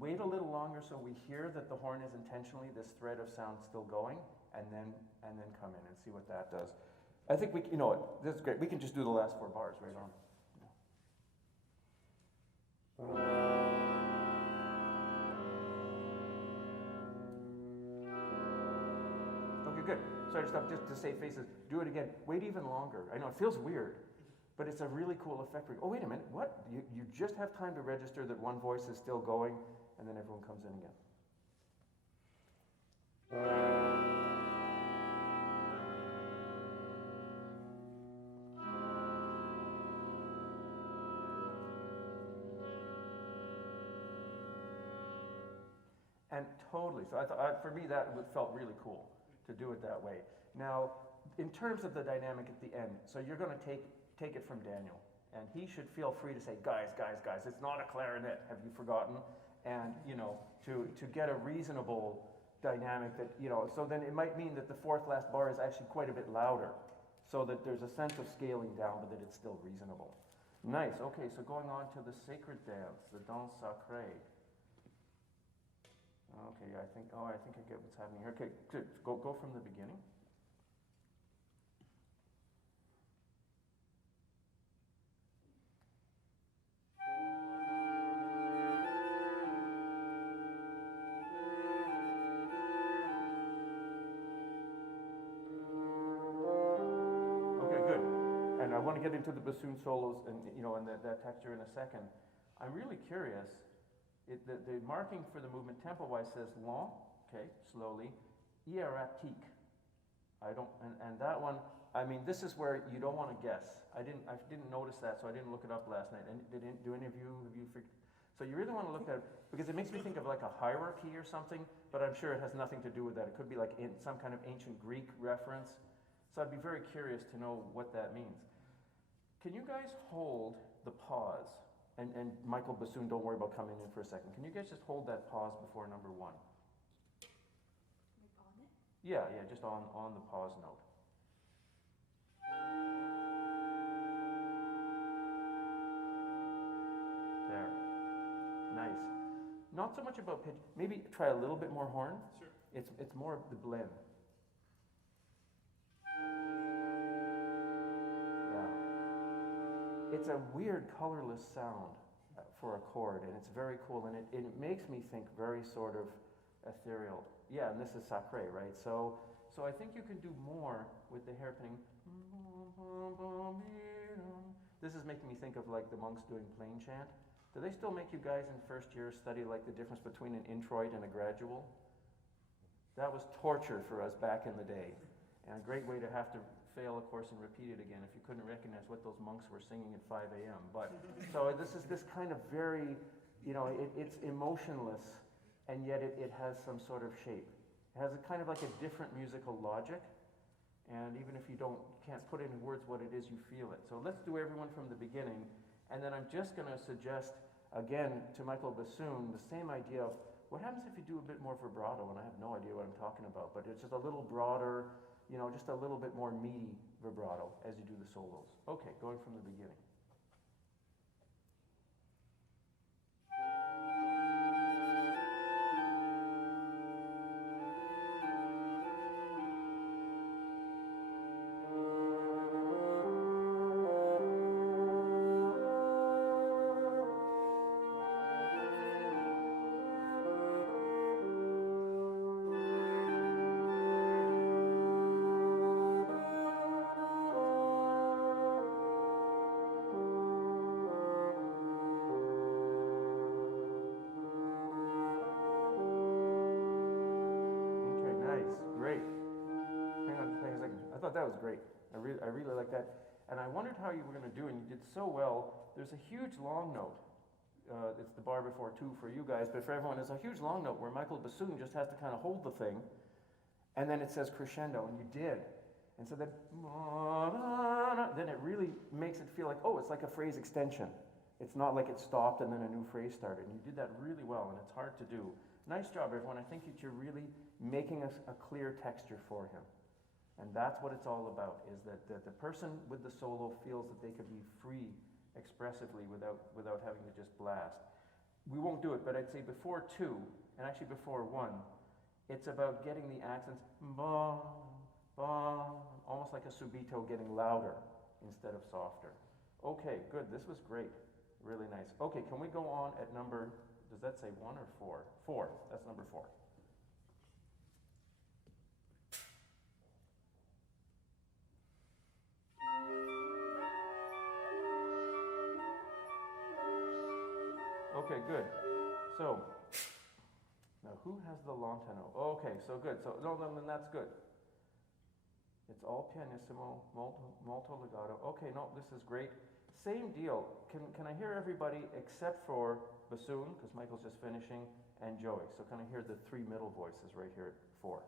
Wait a little longer so we hear that the horn is intentionally this thread of sound still going, and then come in and see what that does. I think we, you know what, this is great. We can just do the last 4 bars right on. Okay, good. Sorry to stop, just to save faces. Do it again. Wait even longer. I know, it feels weird, but it's a really cool effect. Oh, wait a minute, what? You just have time to register that one voice is still going, and then everyone comes in again. And totally, so I thought, for me, that felt really cool to do it that way. Now, in terms of the dynamic at the end, so you're going to take it from Daniel, and he should feel free to say, guys, it's not a clarinet, have you forgotten? And, you know, to get a reasonable dynamic that, you know, so then it might mean that the 4th last bar is actually quite a bit louder, so that there's a sense of scaling down, but that it's still reasonable. Nice, okay, so going on to the sacred dance, the danse sacrée. Okay, I think I get what's happening here. Okay, good. Go from the beginning. Okay, good. And I want to get into the bassoon solos and, you know, and that texture in a second. I'm really curious. The marking for the movement tempo-wise says lent, okay, slowly, erratique. I don't, and that one, I mean, this is where you don't want to guess. I didn't notice that, so I didn't look it up last night. And do any of you, so you really want to look at it, because it makes me think of like a hierarchy or something, but I'm sure it has nothing to do with that. It could be like in some kind of ancient Greek reference. So I'd be very curious to know what that means. Can you guys hold the pause? And Michael Bassoon, don't worry about coming in for a second. Can you guys just hold that pause before number 1? Like on it? Yeah, just on the pause note. There. Nice. Not so much about pitch. Maybe try a little bit more horn. Sure. It's more of the blend. It's a weird colorless sound for a chord, and it's very cool, and it makes me think very sort of ethereal. Yeah, and this is sacré, right? So I think you can do more with the hairpinning. This is making me think of like the monks doing plain chant. Do they still make you guys in first year study like the difference between an introit and a gradual? That was torture for us back in the day, and a great way to have to fail a course and repeat it again if you couldn't recognize what those monks were singing at 5 a.m. But so this is this kind of very, you know, it's emotionless, and yet it has some sort of shape. It has a kind of like a different musical logic, and even if you can't put into words what it is, you feel it. So let's do everyone from the beginning, and then I'm just going to suggest again to Michael Bassoon the same idea of what happens if you do a bit more vibrato, and I have no idea what I'm talking about, but it's just a little broader, you know, just a little bit more meaty vibrato as you do the solos. Okay, going from the beginning. That was great. I really like that. And I wondered how you were going to do, and you did so well. There's a huge long note. It's the bar before 2 for you guys, but for everyone, there's a huge long note where Michael Bassoon just has to kind of hold the thing, and then it says crescendo, and you did. And so then it really makes it feel like, oh, it's like a phrase extension. It's not like it stopped and then a new phrase started. And you did that really well, and it's hard to do. Nice job, everyone. I think that you're really making a clear texture for him. And that's what it's all about, is that the person with the solo feels that they could be free expressively without having to just blast. We won't do it, but I'd say before 2, and actually before 1, it's about getting the accents, ba, Almost like a subito getting louder instead of softer. Okay, good. This was great. Really nice. Okay, can we go on at number, does that say 1 or 4? 4. That's number 4. Okay, good. So, now who has the lantano? Okay, so good. So, no, then that's good. It's all pianissimo, molto legato. Okay, no, this is great. Same deal. Can I hear everybody except for bassoon, because Michael's just finishing, and Joey. So can I hear the 3 middle voices right here at 4?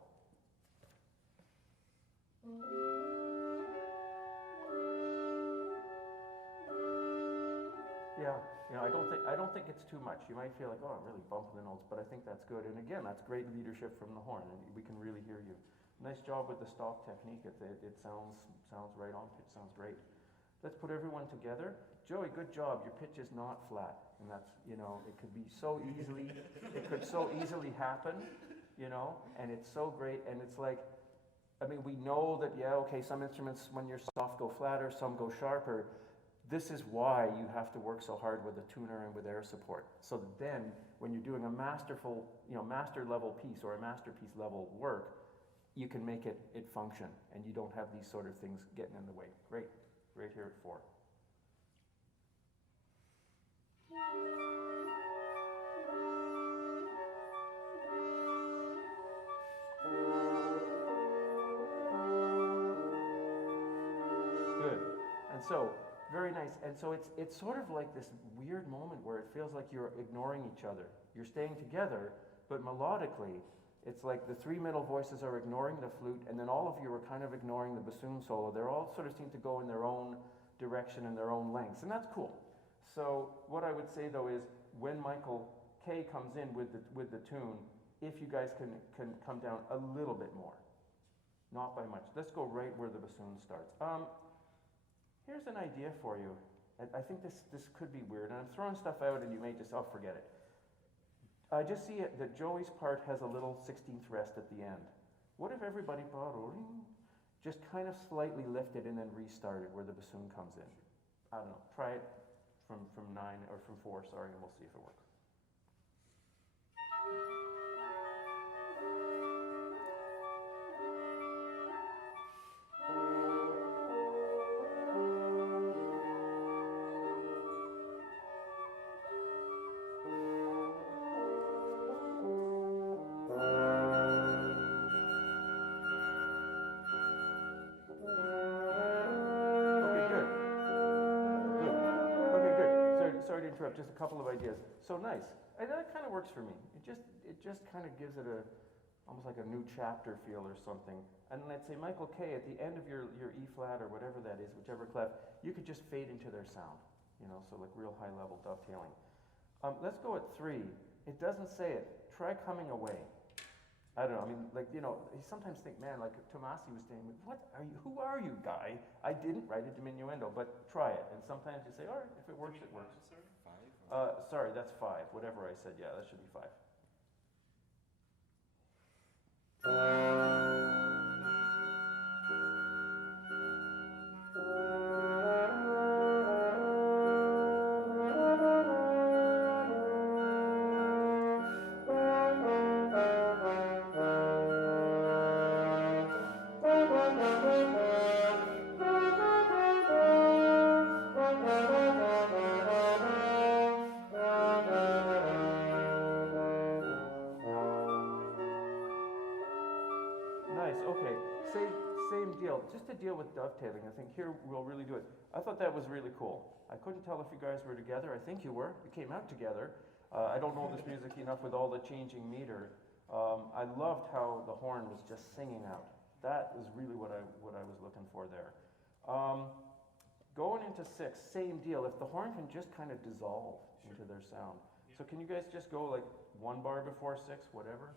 Yeah, I don't think it's too much. You might feel like, oh, I'm really bumping the notes, but I think that's good. And again, that's great leadership from the horn, and we can really hear you. Nice job with the stop technique. It sounds right on pitch. Sounds great. Let's put everyone together. Joey, good job. Your pitch is not flat, and that's, it could be so easily, it could so easily happen, and it's so great. And it's like, I mean, we know that, okay, some instruments when you're soft go flatter, some go sharper. This is why you have to work so hard with a tuner and with air support. So that then, when you're doing a masterful, master level piece or a masterpiece level work, you can make it function, and you don't have these sort of things getting in the way. Great. Right here at 4. Good. And so, very nice. And so it's sort of like this weird moment where it feels like you're ignoring each other. You're staying together, but melodically, it's like the 3 middle voices are ignoring the flute, and then all of you are kind of ignoring the bassoon solo. They're all sort of seem to go in their own direction and their own lengths, and that's cool. So what I would say though is, when Michael K comes in with the tune, if you guys can come down a little bit more, not by much. Let's go right where the bassoon starts. Here's an idea for you. I think this could be weird, and I'm throwing stuff out, and you may just, forget it. I just see it that Joey's part has a little 16th rest at the end. What if everybody just kind of slightly lift it and then restart it where the bassoon comes in? I don't know. Try it from 9 or from 4, sorry, and we'll see if it works. Sorry to interrupt, just a couple of ideas. So nice. And that kind of works for me. It just kind of gives it almost like a new chapter feel or something. And then I'd say, Michael K, at the end of your E flat or whatever that is, whichever clef, you could just fade into their sound, so like real high level dovetailing. Let's go at 3. It doesn't say it. Try coming away. I don't know, I mean, you sometimes think, man, like Tomasi was saying, who are you, guy? I didn't write a diminuendo, but try it. And sometimes you say, all right, if it works, it works. Sorry, that's 5. Whatever I said, yeah, that should be 5. Just to deal with dovetailing, I think here we'll really do it. I thought that was really cool. I couldn't tell if you guys were together. I think you were. You came out together. I don't know this music enough with all the changing meter. I loved how the horn was just singing out. That was really what I was looking for there. Going into 6, same deal. If the horn can just kind of dissolve into their sound. So can you guys just go like 1 bar before 6, whatever?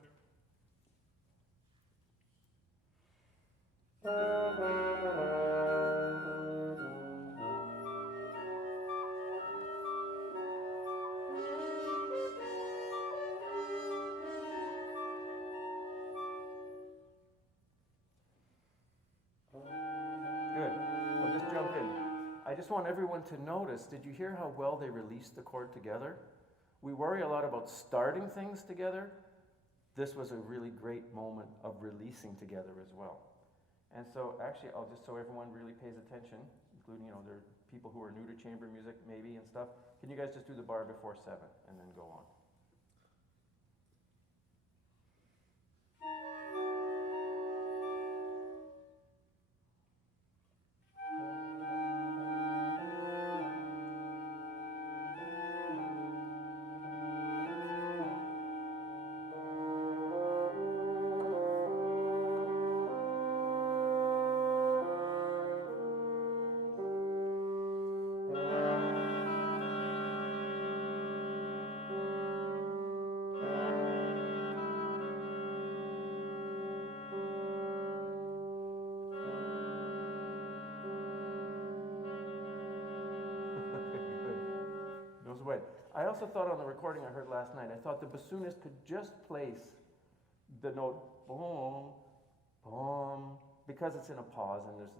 just want everyone to notice, did you hear how well they released the chord together? We worry a lot about starting things together. This was a really great moment of releasing together as well. And so actually, I'll just, so everyone really pays attention, including, there are people who are new to chamber music maybe and stuff. Can you guys just do the bar before 7 and then go on? Goes away. I also thought on the recording I heard last night, I thought the bassoonist could just place the note boom, boom, because it's in a pause and there's,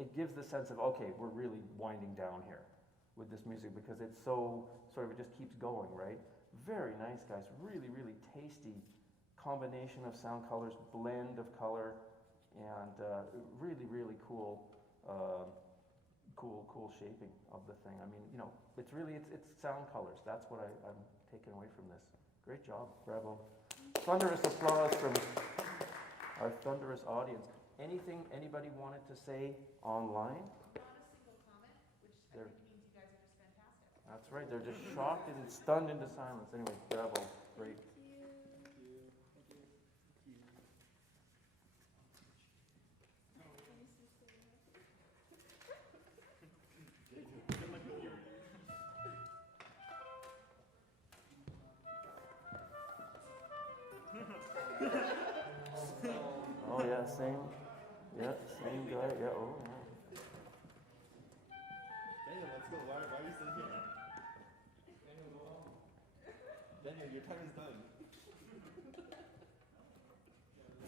it gives the sense of, okay, we're really winding down here with this music because it's so, sort of, it just keeps going, right? Very nice, guys. Really, really tasty combination of sound colors, blend of color, and really, really cool. Cool shaping of the thing. I mean, it's really, it's sound colors. That's what I'm taking away from this. Great job, bravo. Thunderous applause from our thunderous audience. Anything anybody wanted to say online? Not a single comment, which I think means you guys are just fantastic. That's right, they're just shocked and stunned into silence. Anyway, bravo, great. Oh yeah, same guy, yeah, oh yeah. Daniel, let's go. Why are you still here? Daniel, go home. Daniel, your time is done.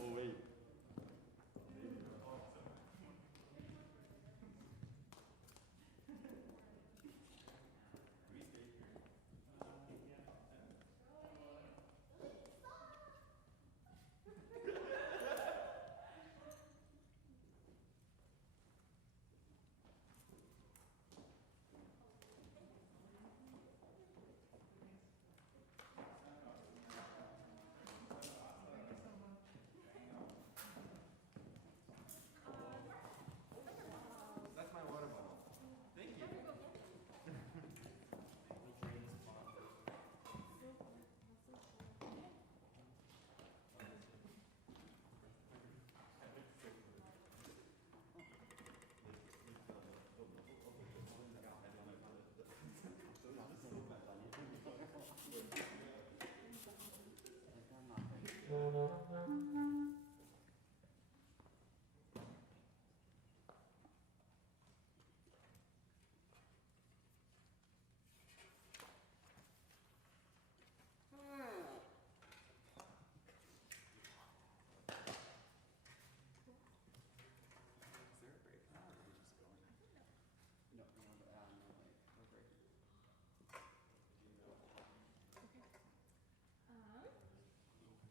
Oh wait. That's my water bottle. Thank you.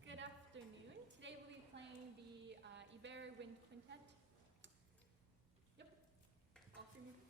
Good afternoon. Today we'll be playing the Wind Quintet. Yep, all three movements.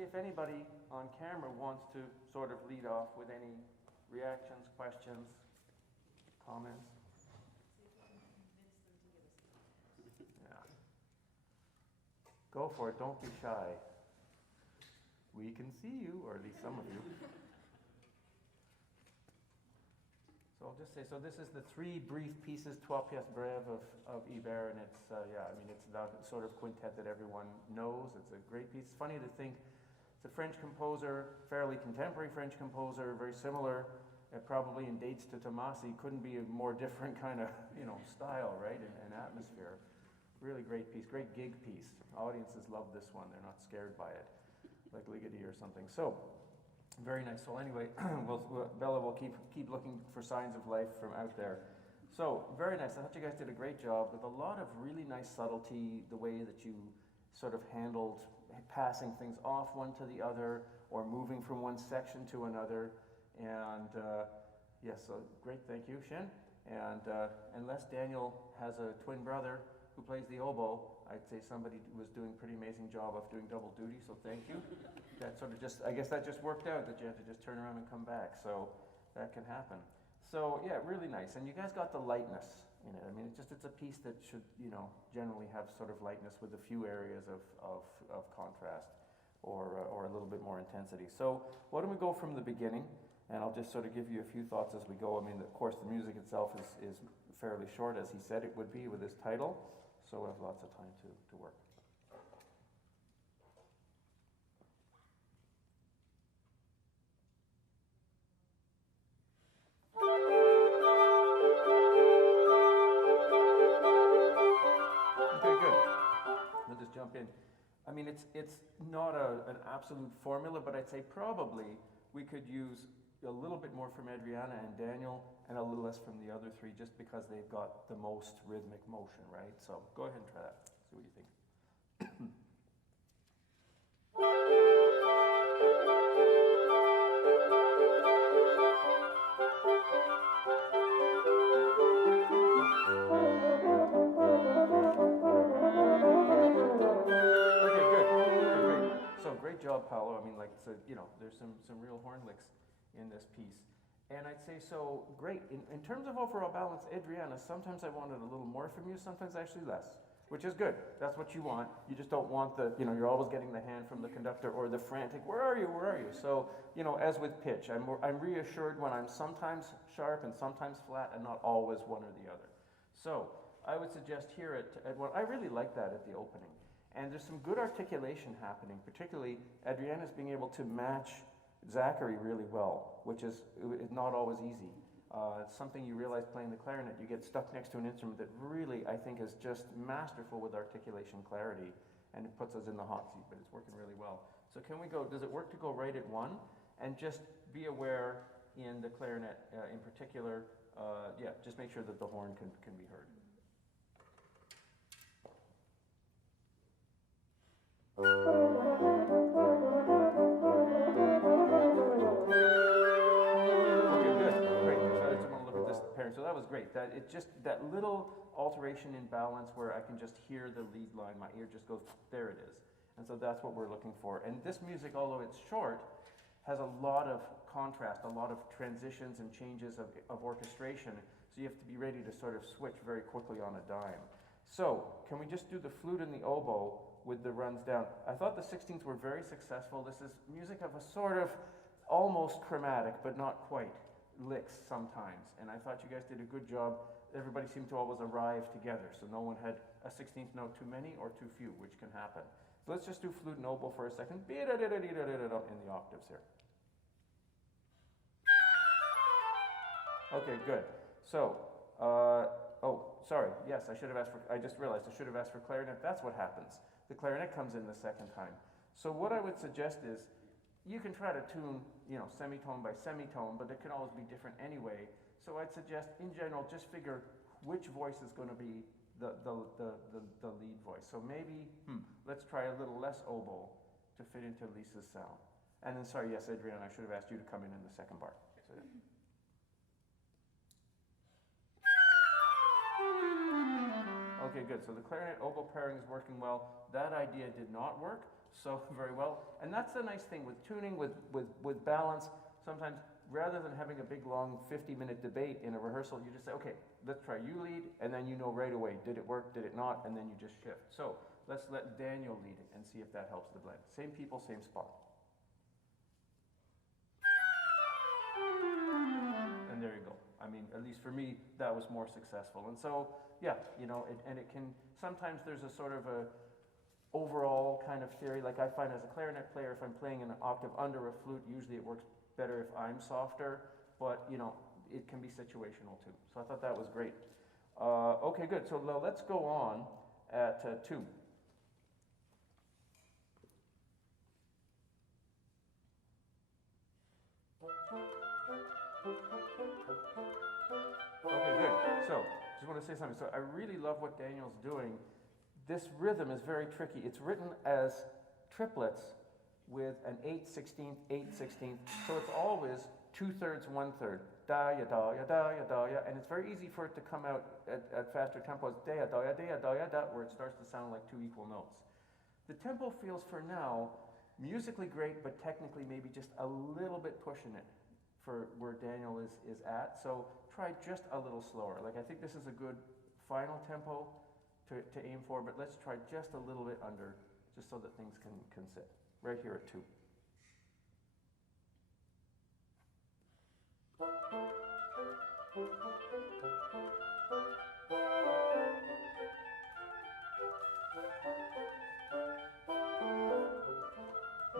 see if anybody on camera wants to sort of lead off with any reactions, questions, comments. Yeah. Go for it, don't be shy. We can see you, or at least some of you. So I'll just say, so this is the 3 brief pieces, 3 pièces brèves of Ibert, and it's, yeah, I mean, it's the sort of quintet that everyone knows. It's a great piece. It's funny to think it's a French composer, fairly contemporary French composer, very similar, probably in dates to Tomasi. Couldn't be a more different kind of, style, right, and atmosphere. Really great piece, great gig piece. Audiences love this one. They're not scared by it, like Ligeti or something. So, very nice. So anyway, Bella will keep looking for signs of life from out there. So, very nice. I thought you guys did a great job with a lot of really nice subtlety, the way that you sort of handled passing things off one to the other or moving from one section to another. And yes, so great, thank you, Shin. And unless Daniel has a twin brother who plays the oboe, I'd say somebody was doing a pretty amazing job of doing double duty, so thank you. That sort of just, I guess that just worked out, that you had to just turn around and come back, so that can happen. So yeah, really nice, and you guys got the lightness in it. I mean, it's a piece that should, generally have sort of lightness with a few areas of contrast or a little bit more intensity. So why don't we go from the beginning, and I'll just sort of give you a few thoughts as we go. I mean, of course, the music itself is fairly short, as he said it would be with his title. So we have lots of time to work. Okay, good. We'll just jump in. I mean, it's not an absolute formula, but I'd say probably we could use a little bit more from Adriana and Daniel and a little less from the other 3 just because they've got the most rhythmic motion, right? So go ahead and try that. See what you think. Okay, good. Great. So great job, Paolo. I mean, so, there's some real horn licks in this piece. And I'd say, so great. In terms of overall balance, Adriana, sometimes I wanted a little more from you, sometimes actually less, which is good. That's what you want. You just don't want you're always getting the hand from the conductor or the frantic, where are you? So, as with pitch, I'm reassured when I'm sometimes sharp and sometimes flat and not always one or the other. So, I would suggest here at one, I really like that at the opening. And there's some good articulation happening, particularly Adriana's being able to match Zachary really well, which is not always easy. It's something you realize playing the clarinet. You get stuck next to an instrument that really, I think, is just masterful with articulation clarity, and it puts us in the hot seat, but it's working really well. So can we go, does it work to go right at 1? And just be aware in the clarinet in particular, just make sure that the horn can be heard. So that was great. That little alteration in balance where I can just hear the lead line, my ear just goes, there it is. And so that's what we're looking for. And this music, although it's short, has a lot of contrast, a lot of transitions and changes of orchestration. So you have to be ready to sort of switch very quickly on a dime. So can we just do the flute and the oboe with the runs down? I thought the 16ths were very successful. This is music of a sort of almost chromatic, but not quite. Licks sometimes, and I thought you guys did a good job. Everybody seemed to always arrive together, so no one had a 16th note too many or too few, which can happen. So let's just do flute and oboe for a second, in the octaves here. Okay, good. So, sorry, yes, I just realized I should have asked for clarinet. That's what happens. The clarinet comes in the second time. So what I would suggest is, you can try to tune, semitone by semitone, but it can always be different anyway. So I'd suggest, in general, just figure which voice is going to be the lead voice. So maybe, let's try a little less oboe to fit into Lisa's sound. And then, sorry, yes, Adriana, I should have asked you to come in the second bar. So, yeah. Okay, good. So the clarinet oboe pairing is working well. That idea did not work, so very well. And that's the nice thing with tuning, with balance. Sometimes rather than having a big long 50-minute debate in a rehearsal, you just say, okay, let's try you lead, and then you know right away, did it work, did it not, and then you just shift. So let's let Daniel lead it and see if that helps the blend. Same people, same spot. And there you go. I mean, at least for me, that was more successful. And so, yeah, you know, it can, sometimes there's a sort of a overall kind of theory. Like I find as a clarinet player, if I'm playing an octave under a flute, usually it works better if I'm softer, but you know, it can be situational too. So I thought that was great. Okay, good. So now let's go on at 2. Okay, good. So, just want to say something. So I really love what Daniel's doing. This rhythm is very tricky. It's written as triplets with an 8/16, 8/16. So it's always 2/3, 1/3. Da ya da ya da ya da ya, and it's very easy for it to come out at faster tempos. Da ya da ya da ya da ya da, where it starts to sound like 2 equal notes. The tempo feels for now musically great, but technically maybe just a little bit pushing it for where Daniel is at. So try just a little slower. Like I think this is a good final tempo to aim for, but let's try just a little bit under, just so that things can sit. Right here at 2.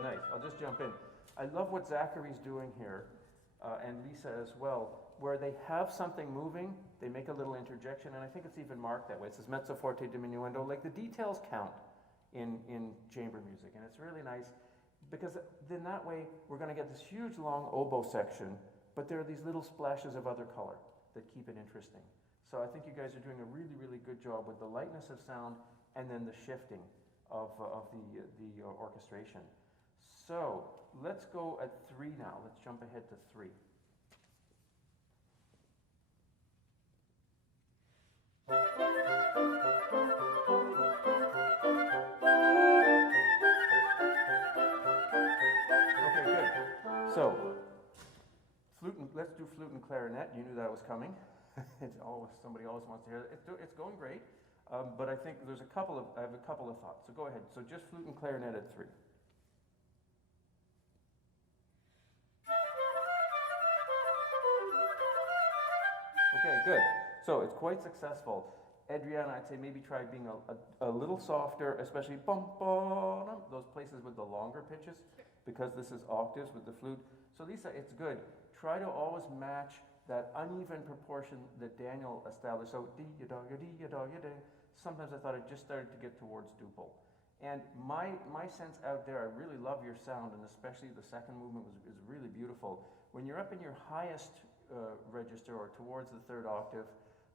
Nice, I'll just jump in. I love what Zachary's doing here, and Lisa as well, where they have something moving, they make a little interjection, and I think it's even marked that way. It says mezzo forte diminuendo, like the details count in chamber music, and it's really nice, because then that way we're going to get this huge long oboe section, but there are these little splashes of other color that keep it interesting. So I think you guys are doing a really, really good job with the lightness of sound and then the shifting of the orchestration. So let's go at 3 now. Let's jump ahead to 3. Okay, good. So, let's do flute and clarinet. You knew that was coming. Somebody always wants to hear it. It's going great, but I think I have a couple of thoughts. So go ahead. So just flute and clarinet at 3. Okay, good. So it's quite successful. Adriana, I'd say maybe try being a little softer, especially bum, bum, those places with the longer pitches, because this is octaves with the flute. So Lisa, it's good. Try to always match that uneven proportion that Daniel established. So dee ya da ya dee ya da ya da. Sometimes I thought it just started to get towards duple. And my sense out there, I really love your sound, and especially the second movement is really beautiful. When you're up in your highest register or towards the 3rd octave,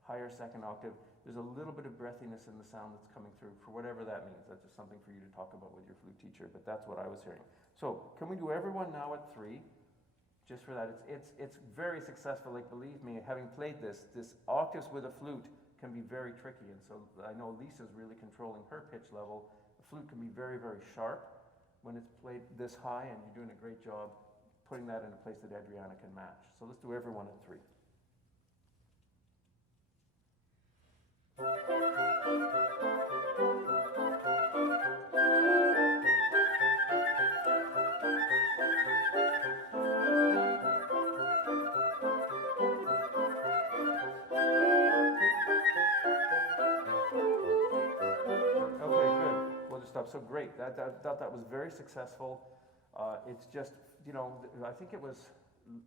higher 2nd octave, there's a little bit of breathiness in the sound that's coming through, for whatever that means. That's just something for you to talk about with your flute teacher, but that's what I was hearing. So can we do everyone now at 3? Just for that, it's very successful. Like, believe me, having played this octaves with a flute can be very tricky, and so I know Lisa's really controlling her pitch level. The flute can be very, very sharp when it's played this high, and you're doing a great job putting that in a place that Adriana can match. So let's do everyone at 3. So great, I thought that was very successful. It's just, you know, I think it was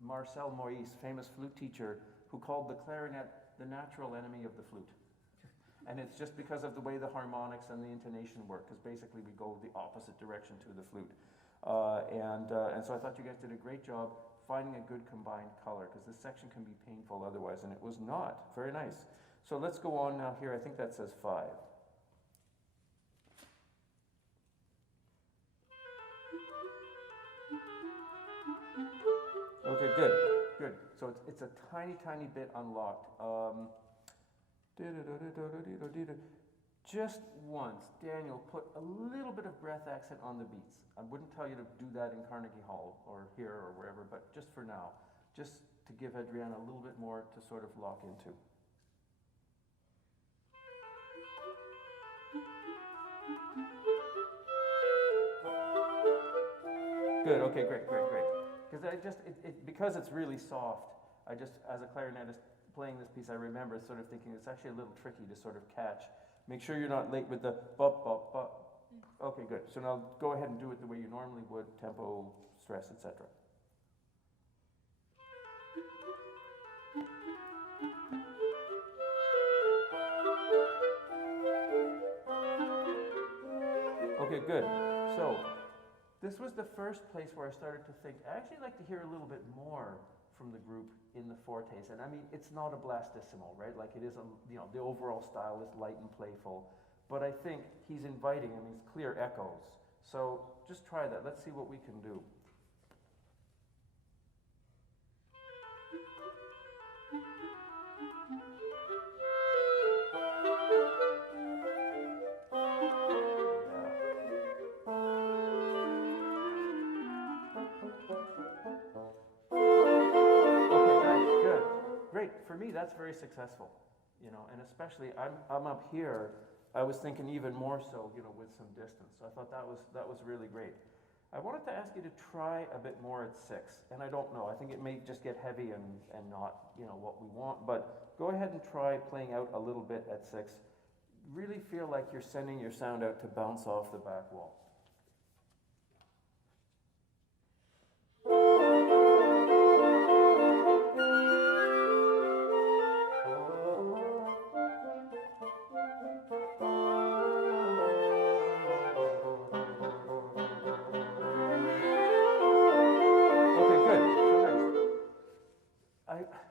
Marcel Moïse, famous flute teacher, who called the clarinet the natural enemy of the flute. And it's just because of the way the harmonics and the intonation work, because basically we go the opposite direction to the flute. And so I thought you guys did a great job finding a good combined color, because this section can be painful otherwise, and it was not. Very nice. So let's go on now here. I think that says 5. Okay, good. So it's a tiny bit unlocked. just once, Daniel, put a little bit of breath accent on the beats. I wouldn't tell you to do that in Carnegie Hall or here or wherever, but just for now, just to give Adriana a little bit more to sort of lock into. Good, okay, great. Because because it's really soft, as a clarinetist playing this piece, I remember sort of thinking it's actually a little tricky to sort of catch. Make sure you're not late with the bop, bop, bop. Okay, good. So now go ahead and do it the way you normally would, tempo, stress, etc. Okay, good. So this was the first place where I started to think, I actually like to hear a little bit more from the group in the fortes. And I mean, it's not a blastissimo, right? Like it is the overall style is light and playful, but I think he's inviting, and these clear echoes. So just try that. Let's see what we can do. For me, that's very successful, and especially I'm up here. I was thinking even more so, with some distance. So I thought that was really great. I wanted to ask you to try a bit more at 6, and I don't know. I think it may just get heavy and not what we want. But go ahead and try playing out a little bit at 6. Really feel like you're sending your sound out to bounce off the back wall.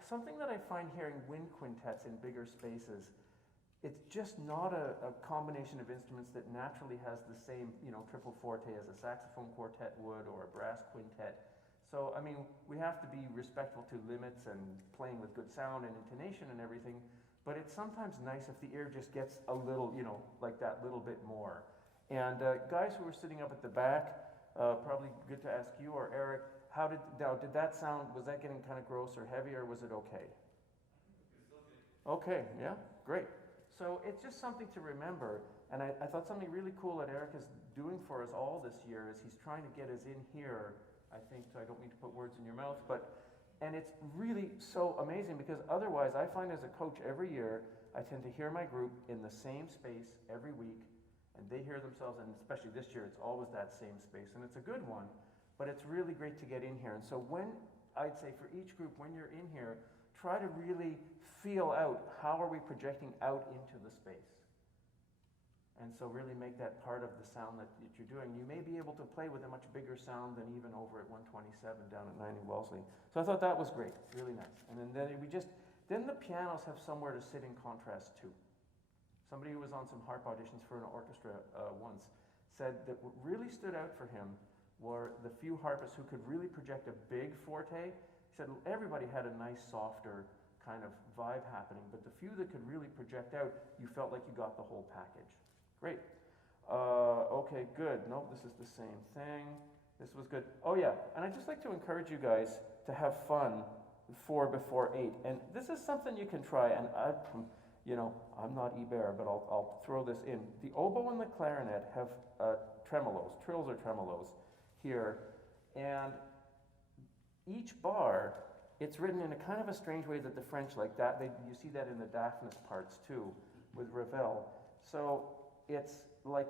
Something that I find hearing wind quintets in bigger spaces, it's just not a combination of instruments that naturally has the same, triple forte as a saxophone quartet would or a brass quintet. So, I mean, we have to be respectful to limits and playing with good sound and intonation and everything, but it's sometimes nice if the ear just gets a little, like that little bit more. And guys who are sitting up at the back, probably good to ask you or Eric, did that sound, was that getting kind of gross or heavy, or was it okay? Okay, yeah, great. So it's just something to remember, and I thought something really cool that Eric is doing for us all this year is he's trying to get us in here, I think, so I don't mean to put words in your mouth, and it's really so amazing because otherwise I find as a coach every year, I tend to hear my group in the same space every week, and they hear themselves, and especially this year, it's always that same space, and it's a good one. But it's really great to get in here. And so I'd say for each group, when you're in here, try to really feel out how are we projecting out into the space. And so really make that part of the sound that you're doing. You may be able to play with a much bigger sound than even over at 127 down at 90 Wellesley. So I thought that was great, really nice. And then the pianos have somewhere to sit in contrast too. Somebody who was on some harp auditions for an orchestra once said that what really stood out for him were the few harpists who could really project a big forte. He said everybody had a nice, softer kind of vibe happening, but the few that could really project out, you felt like you got the whole package. Great. Okay, good. Nope, this is the same thing. This was good. Oh yeah, and I'd just like to encourage you guys to have fun 4 before 8. And this is something you can try, and I'm not Ibert, but I'll throw this in. The oboe and the clarinet have tremolos, trills or tremolos here, and each bar, it's written in a kind of a strange way that the French like that. You see that in the Daphnis parts too, with Ravel. So it's like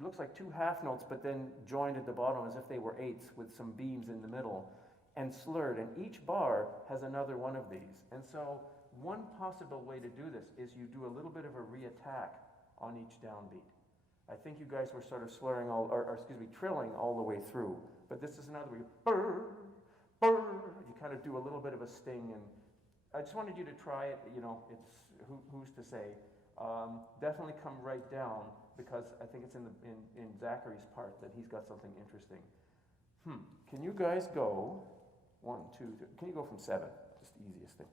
looks like 2 half notes, but then joined at the bottom as if they were 8s with some beams in the middle, and slurred. And each bar has another one of these. And so one possible way to do this is you do a little bit of a re-attack on each downbeat. I think you guys were sort of slurring trilling all the way through. But this is another way. Brr, brr, you kind of do a little bit of a sting, and I just wanted you to try it. It's who's to say. Definitely come right down because I think it's in Zachary's part that he's got something interesting. Can you guys go 1, 2, 3? Can you go from 7? Just the easiest thing.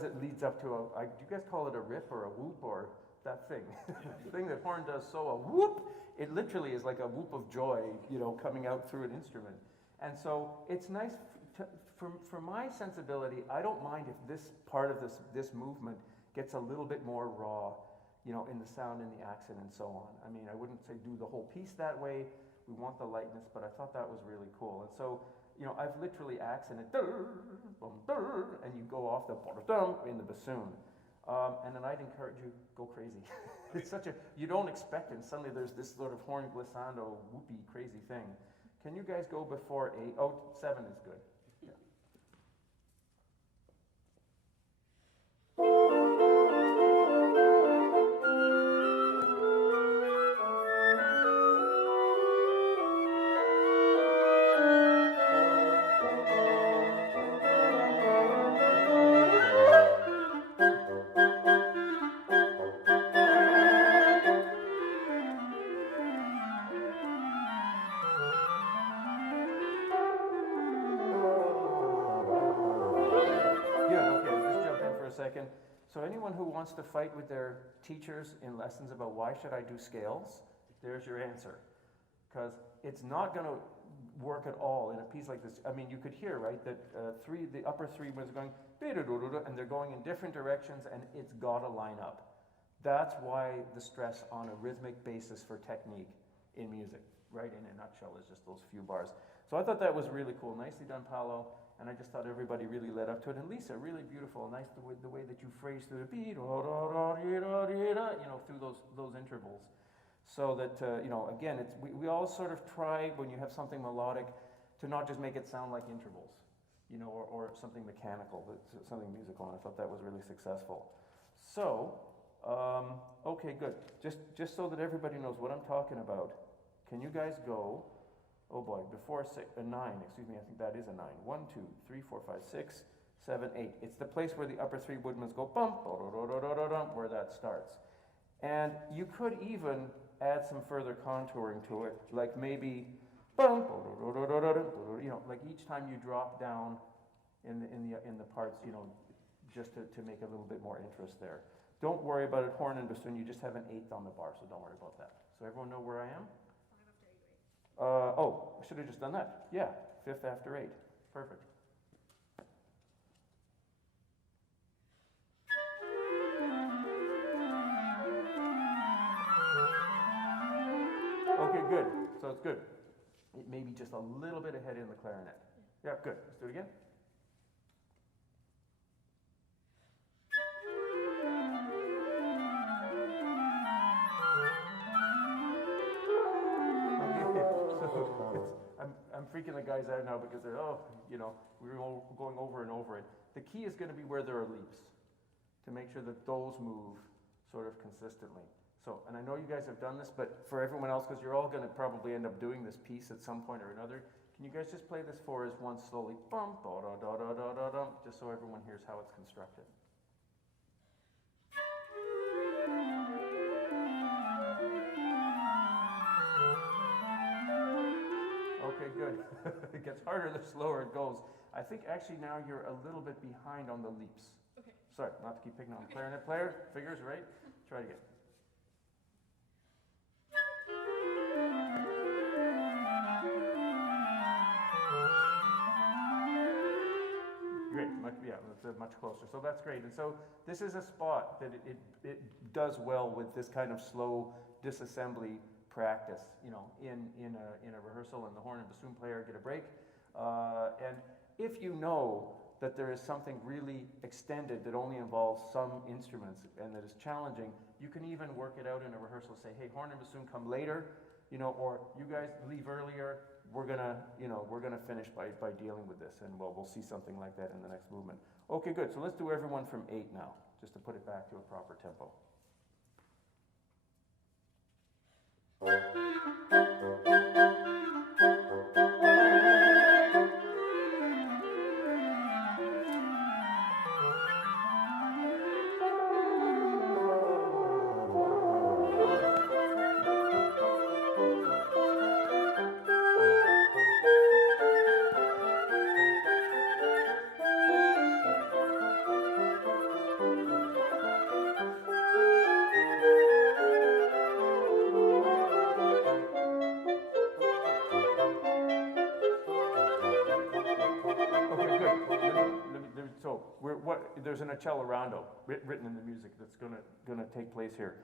because it leads up to do you guys call it a rip or a whoop or that thing? The thing that horn does, so a whoop, it literally is like a whoop of joy, coming out through an instrument. And so it's nice, for my sensibility, I don't mind if this part of this movement gets a little bit more raw, in the sound and the accent and so on. I mean, I wouldn't say do the whole piece that way. We want the lightness, but I thought that was really cool. And so, I've literally accented, and you go off the in the bassoon. And then I'd encourage you, go crazy. It's you don't expect it, and suddenly there's this sort of horn glissando, whoopy, crazy thing. Can you guys go before 8? Oh, 7 is good. Yeah. Second. So anyone who wants to fight with their teachers in lessons about why should I do scales, there's your answer. Because it's not going to work at all in a piece like this. I mean, you could hear, right, that the upper three was going, and they're going in different directions, and it's got to line up. That's why the stress on a rhythmic basis for technique in music, right, in a nutshell, is just those few bars. So I thought that was really cool. Nicely done, Paolo. And I just thought everybody really led up to it. And Lisa, really beautiful, nice the way that you phrase through the beat, through those intervals. So that, again, we all sort of try, when you have something melodic, to not just make it sound like intervals, or something mechanical, but something musical. And I thought that was really successful. So, okay, good. Just so that everybody knows what I'm talking about, can you guys go... Oh boy, before 9, excuse me, I think that is a 9. 1, 2, 3, 4, 5, 6, 7, 8. It's the place where the upper three woodwinds go bump, where that starts. And you could even add some further contouring to it, like maybe bump, like each time you drop down in the parts, just to make a little bit more interest there. Don't worry about it, horn and bassoon, you just have an 8th on the bar, so don't worry about that. So everyone know where I am? I should have just done that. Yeah, 5th after 8. Perfect. Okay, good. So it's good. It may be just a little bit ahead in the clarinet. Yeah, good. Let's do it again. I'm freaking the guys out now because they're, we're all going over and over it. The key is going to be where there are leaps, to make sure that those move sort of consistently. So, and I know you guys have done this, but for everyone else, because you're all going to probably end up doing this piece at some point or another, can you guys just play this for us once slowly? Bum, da, da, da, da, da, da, da, just so everyone hears how it's constructed. Okay, good. It gets harder the slower it goes. I think actually now you're a little bit behind on the leaps. Okay. Sorry, not to keep picking on the clarinet player. Figures, right? Try it again. Great, it's much closer. So that's great. And so this is a spot that it does well with this kind of slow disassembly practice, in a rehearsal, and the horn and bassoon player get a break. And if you know that there is something really extended that only involves some instruments and that is challenging, you can even work it out in a rehearsal. Say, hey, horn and bassoon come later, or you guys leave earlier. We're gonna finish by dealing with this, and we'll see something like that in the next movement. Okay, good. So let's do everyone from 8 now, just to put it back to a proper tempo. there's an accelerando written in the music that's gonna take place here.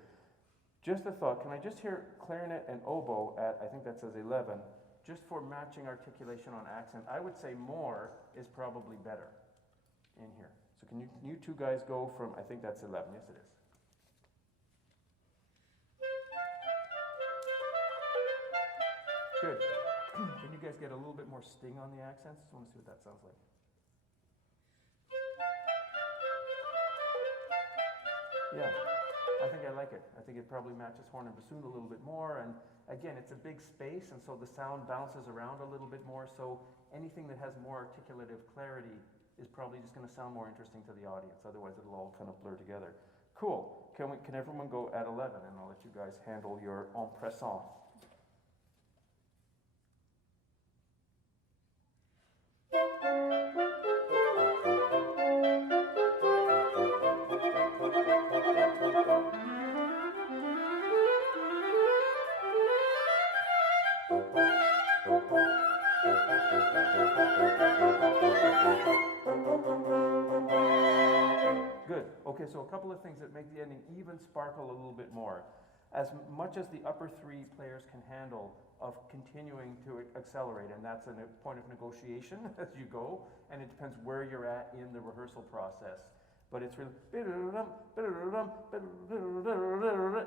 Just a thought, can I just hear clarinet and oboe at, I think that says 11, just for matching articulation on accent? I would say more is probably better in here. So can you two guys go from, I think that's 11, yes it is. Good. Can you guys get a little bit more sting on the accents? Just want to see what that sounds like. Yeah, I think I like it. I think it probably matches horn and bassoon a little bit more. And again, it's a big space, and so the sound bounces around a little bit more. So anything that has more articulative clarity is probably just going to sound more interesting to the audience. Otherwise, it'll all kind of blur together. Cool. Can everyone go at 11? And I'll let you guys handle your en passant. Good. Okay, so a couple of things that make the ending even sparkle a little bit more. As much as the upper three players can handle of continuing to accelerate, and that's a point of negotiation as you go, and it depends where you're at in the rehearsal process. But it's really, you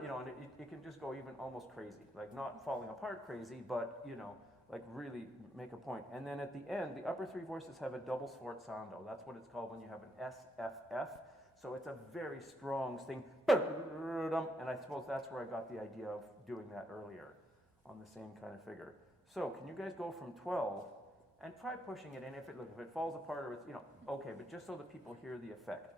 know, and it can just go even almost crazy, like not falling apart crazy, but, you know, like really make a point. And then at the end, the upper three voices have a double sforzando. That's what it's called when you have an SFF. So it's a very strong sting, and I suppose that's where I got the idea of doing that earlier on the same kind of figure. So can you guys go from 12 and try pushing it in? If it falls apart or it's, you know, okay, but just so that people hear the effect.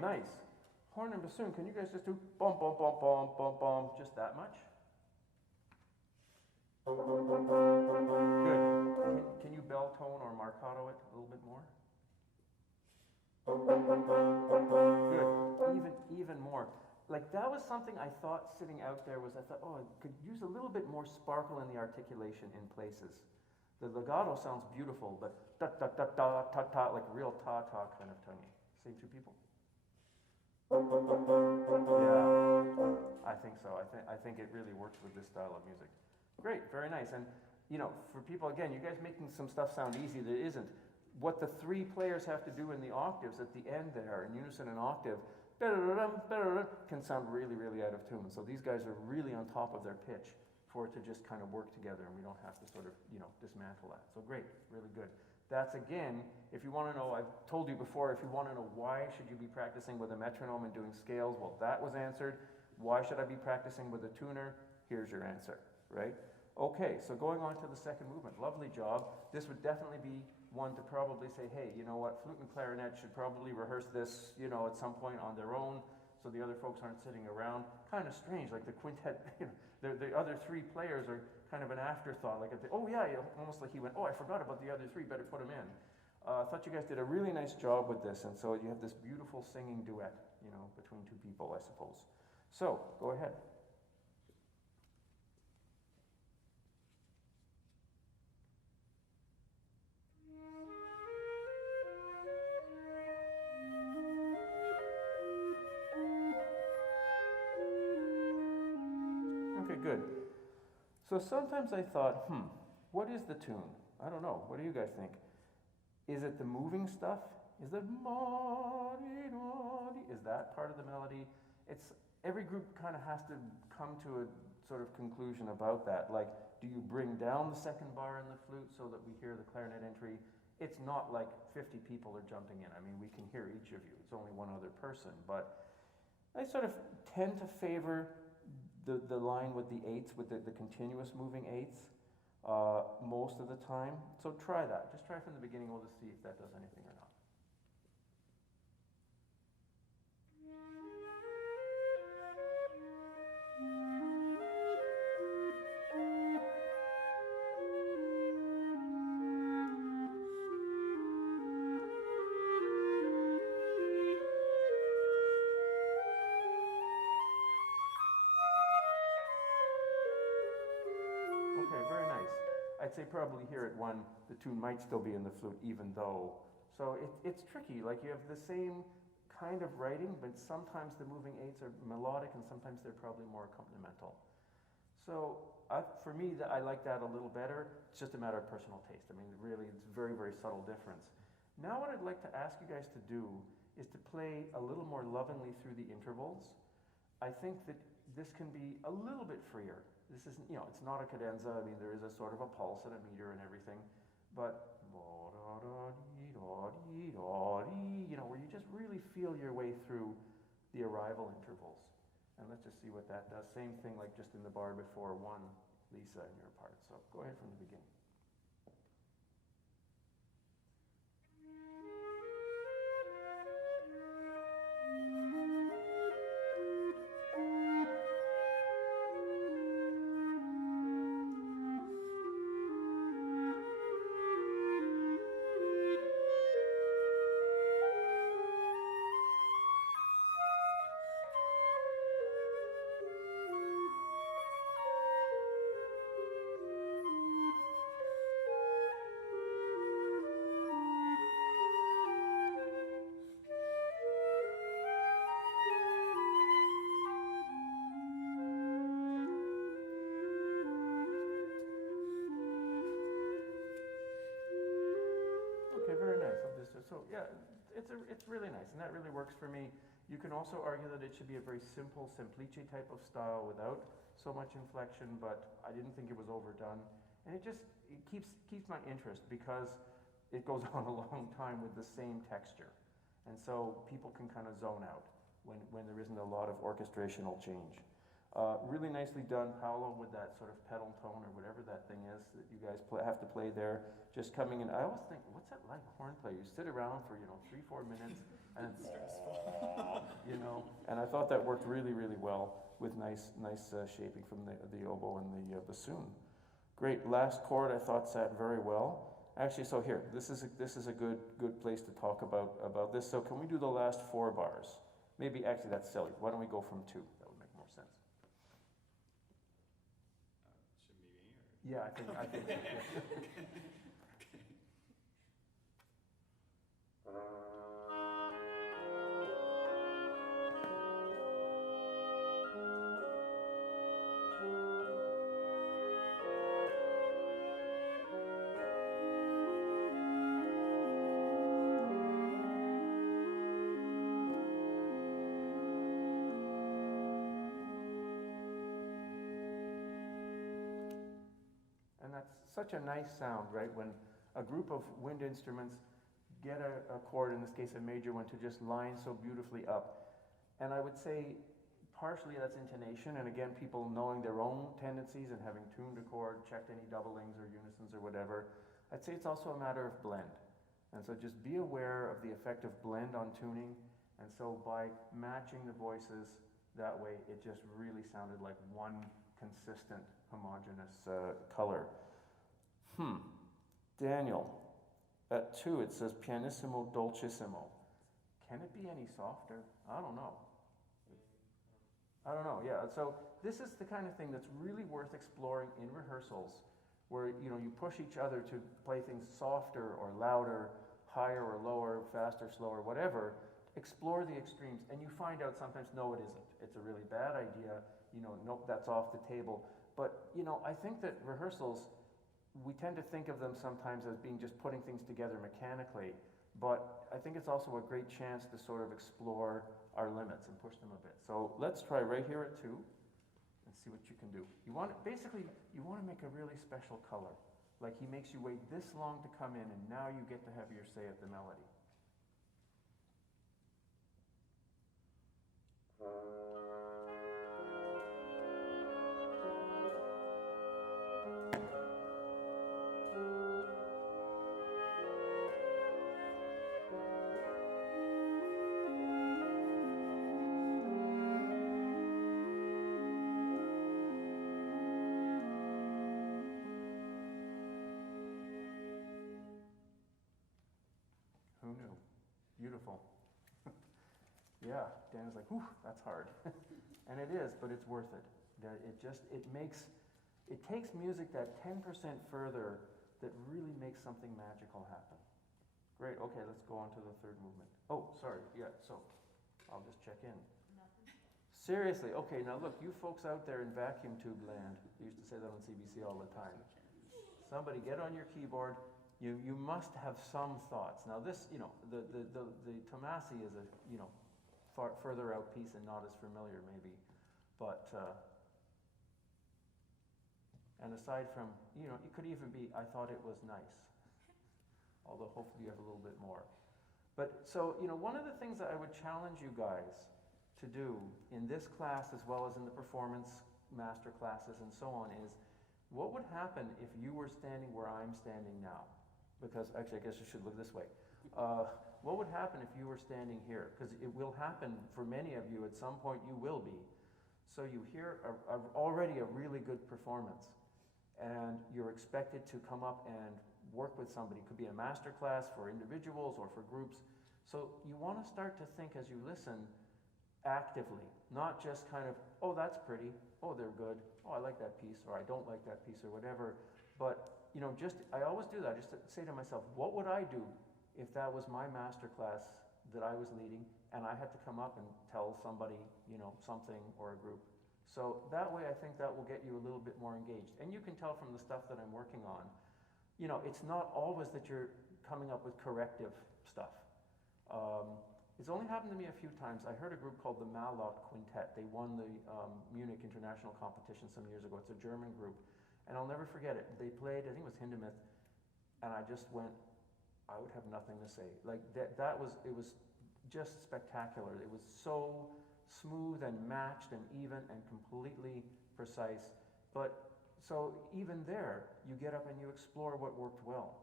Nice. Horn and bassoon, can you guys just do bum, bum, bum, bum, bum, bum, just that much? Good. Can you bell tone or marcato it a little bit more? Good. Even more. Like that was something I thought sitting out there was, I thought, oh, I could use a little bit more sparkle in the articulation in places. The legato sounds beautiful, but da da da da ta ta, like real ta ta kind of tonguing. Same two people? Yeah, I think so. I think it really works with this style of music. Great, very nice. And you know, for people, again, you guys making some stuff sound easy that isn't. What the three players have to do in the octaves at the end there, in unison and octave, can sound really, really out of tune. So these guys are really on top of their pitch for it to just kind of work together, and we don't have to sort of, you know, dismantle that. So great, really good. That's, again, if you want to know, I've told you before, if you want to know why should you be practicing with a metronome and doing scales, well, that was answered. Why should I be practicing with a tuner? Here's your answer, right? Okay, so going on to the second movement. Lovely job. This would definitely be one to probably say, hey, you know what, flute and clarinet should probably rehearse this, you know, at some point on their own, so the other folks aren't sitting around. Kind of strange, like the quintet, you know, the other three players are kind of an afterthought, like, oh yeah, almost like he went, oh, I forgot about the other three, better put them in. I thought you guys did a really nice job with this, and so you have this beautiful singing duet, you know, between two people, I suppose. So, go ahead. Okay, good. So sometimes I thought, what is the tune? I don't know. What do you guys think? Is it the moving stuff? Is it is that part of the melody? It's every group kind of has to come to a sort of conclusion about that. Like, do you bring down the second bar in the flute so that we hear the clarinet entry? It's not like 50 people are jumping in. I mean, we can hear each of you. It's only one other person. But I sort of tend to favor the line with the eighths, with the continuous moving eighths, most of the time. So try that. Just try from the beginning. We'll just see if that does anything or not. say probably here at 1, the tune might still be in the flute even though. So it's tricky, like you have the same kind of writing, but sometimes the moving 8s are melodic and sometimes they're probably more accompanimental. So for me, I like that a little better. It's just a matter of personal taste. I mean, really, it's a very, very subtle difference. Now what I'd like to ask you guys to do is to play a little more lovingly through the intervals. I think that this can be a little bit freer. This isn't, it's not a cadenza. I mean, there is a sort of a pulse and a meter and everything, but where you just really feel your way through the arrival intervals. And let's just see what that does. Same thing like just in the bar before 1, Lisa, in your part. So go ahead from the beginning. Okay, very nice. So yeah, it's really nice, and that really works for me. You can also argue that it should be a very simple semplice type of style without so much inflection, but I didn't think it was overdone, and it keeps my interest because it goes on a long time with the same texture, and so people can kind of zone out when there isn't a lot of orchestrational change. Really nicely done, Paolo, with that sort of pedal tone or whatever that thing is that you guys have to play there. Just coming in, I always think, what's that like horn player? You sit around for 3-4 minutes, and it's And I thought that worked really, really well with nice shaping from the oboe and the bassoon. Great. Last chord I thought sat very well. Actually, so here, this is a good place to talk about this. So can we do the last 4 bars? Maybe actually that's silly. Why don't we go from 2? That would make more sense. Should be me or? Yeah, I think so, yeah. And that's such a nice sound, right? When a group of wind instruments get a chord, in this case a major one, to just line so beautifully up. And I would say partially that's intonation, and again, people knowing their own tendencies and having tuned a chord, checked any doublings or unisons or whatever. I'd say it's also a matter of blend. And so just be aware of the effect of blend on tuning. And so by matching the voices that way, it just really sounded like one consistent, homogeneous color. Daniel, at 2 it says pianissimo dolcissimo. Can it be any softer? I don't know. Yeah. So this is the kind of thing that's really worth exploring in rehearsals, where you push each other to play things softer or louder, higher or lower, faster, slower, whatever. Explore the extremes, and you find out sometimes, no, it isn't. It's a really bad idea. Nope, that's off the table. But I think that rehearsals, we tend to think of them sometimes as being just putting things together mechanically, but I think it's also a great chance to sort of explore our limits and push them a bit. So let's try right here at 2 and see what you can do. You want to make a really special color. Like he makes you wait this long to come in, and now you get to have your say at the melody. Who knew? Beautiful. Yeah, Dan's like, whew, that's hard. And it is, but it's worth it. It makes It takes music that 10% further that really makes something magical happen. Great, okay, let's go on to the third movement. Oh, sorry, yeah, so I'll just check in. Seriously, okay, now look, you folks out there in vacuum tube land, we used to say that on CBC all the time. Somebody get on your keyboard. You must have some thoughts. Now this, you know, the Tomasi is a, you know, far further out piece and not as familiar maybe, but, and aside from, you know, it could even be, I thought it was nice. Although hopefully you have a little bit more. But so, you know, one of the things that I would challenge you guys to do in this class as well as in the performance master classes and so on is, what would happen if you were standing where I'm standing now? Because actually, I guess you should look this way. What would happen if you were standing here? Because it will happen for many of you at some point. You will be. So you hear already a really good performance, and you're expected to come up and work with somebody. It could be a master class for individuals or for groups. So you want to start to think as you listen actively, not just kind of, oh, that's pretty, oh, they're good, oh, I like that piece, or I don't like that piece, or whatever. But you know, just, I always do that, just to say to myself, what would I do if that was my master class that I was leading and I had to come up and tell somebody, you know, something or a group. So that way I think that will get you a little bit more engaged. And you can tell from the stuff that I'm working on, you know, it's not always that you're coming up with corrective stuff. It's only happened to me a few times. I heard a group called the Malot Quintet. They won the Munich International Competition some years ago. It's a German group. And I'll never forget it. They played, I think it was Hindemith, and I just went, I would have nothing to say. Like it was just spectacular. It was so smooth and matched and even and completely precise. But so even there, you get up and you explore what worked well.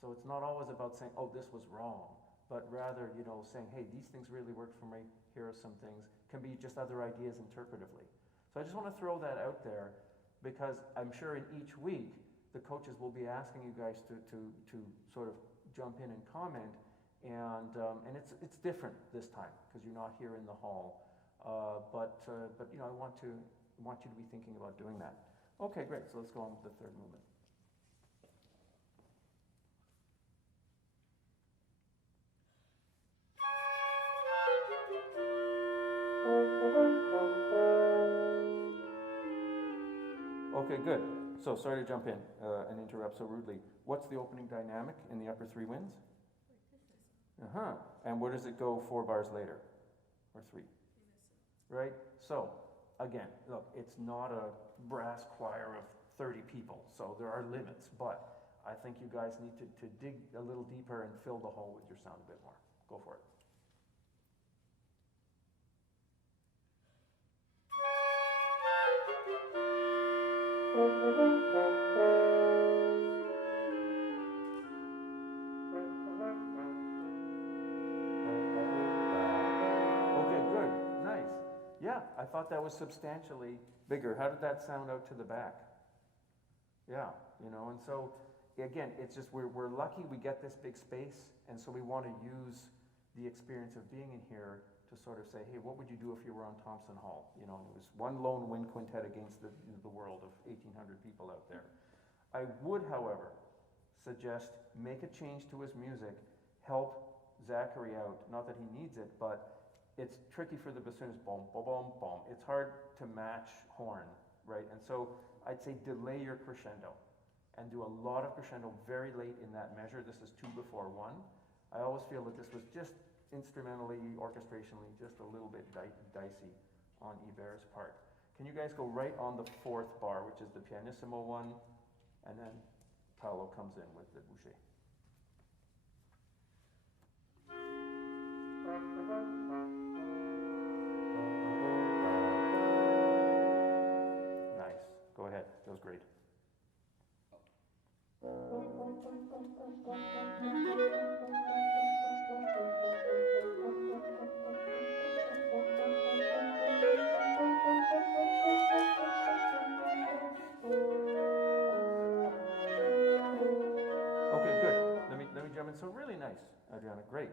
So it's not always about saying, oh, this was wrong, but rather, you know, saying, hey, these things really worked for me. Here are some things. Can be just other ideas interpretively. So I just want to throw that out there, because I'm sure in each week, the coaches will be asking you guys to sort of jump in and comment, and it's different this time because you're not here in the hall. But you know, I want you to be thinking about doing that. Okay, great. So let's go on with the third movement. Okay, good. So sorry to jump in and interrupt so rudely. What's the opening dynamic in the upper three winds? Uh-huh. And where does it go 4 bars later? Or 3? Right? So, again, look, it's not a brass choir of 30 people, so there are limits, but I think you guys need to dig a little deeper and fill the hole with your sound a bit more. Go for it. Okay, good, nice. Yeah, I thought that was substantially bigger. How did that sound out to the back? Yeah, you know, and so again, it's just we're lucky we get this big space, and so we want to use the experience of being in here to sort of say, hey, what would you do if you were on Thompson Hall? You know, and it was one lone wind quintet against the world of 1,800 people out there. I would, however, suggest make a change to his music, help Zachary out. Not that he needs it, but it's tricky for the bassoonist, boom, boom, boom, boom. It's hard to match horn, right? And so I'd say delay your crescendo and do a lot of crescendo very late in that measure. This is 2 before 1. I always feel that this was just instrumentally, orchestrationally, just a little bit dicey on Iber's part. Can you guys go right on the 4th bar, which is the pianissimo one, and then Paolo comes in with the boucher. Nice. Go ahead. That was great. Okay, good. Let me jump in. So really nice, Adriana. Great.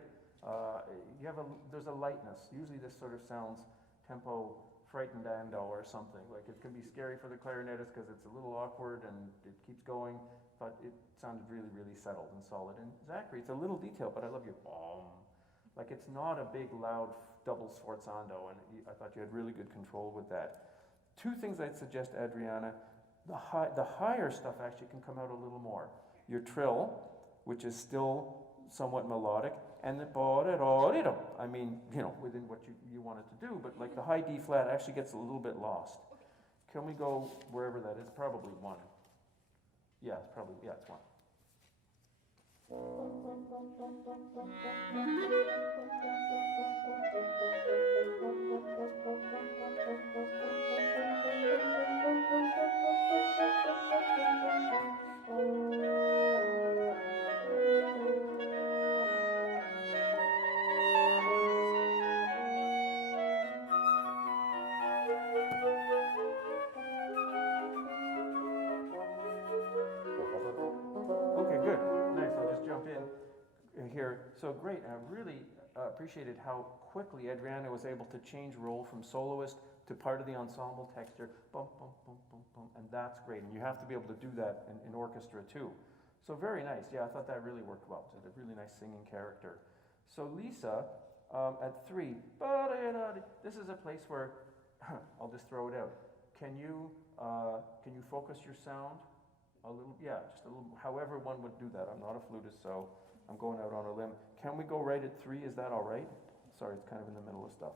There's a lightness. Usually this sort of sounds tempo frightenando or something. Like it can be scary for the clarinetist because it's a little awkward and it keeps going, but it sounded really, really settled and solid. And Zachary, it's a little detail, but I love your boom. Like it's not a big, loud double sforzando, and I thought you had really good control with that. Two things I'd suggest, Adriana. The higher stuff actually can come out a little more. Your trill, which is still somewhat melodic, and the ba-da-da-da-da. I mean, you know, within what you want it to do, but like the high D flat actually gets a little bit lost. Can we go wherever that is? Probably one. Yeah, it's probably, yeah, it's one. Okay, good. Nice. I'll just jump in here. So great. I really appreciated how quickly Adriana was able to change role from soloist to part of the ensemble texture. Bum, bum, bum, bum, bum. And that's great. And you have to be able to do that in orchestra too. So very nice. Yeah, I thought that really worked well. It's a really nice singing character. So Lisa, at 3, this is a place where, I'll just throw it out. Can you focus your sound? A little, yeah, just a little, however one would do that. I'm not a flutist, so I'm going out on a limb. Can we go right at 3? Is that all right? Sorry, it's kind of in the middle of stuff.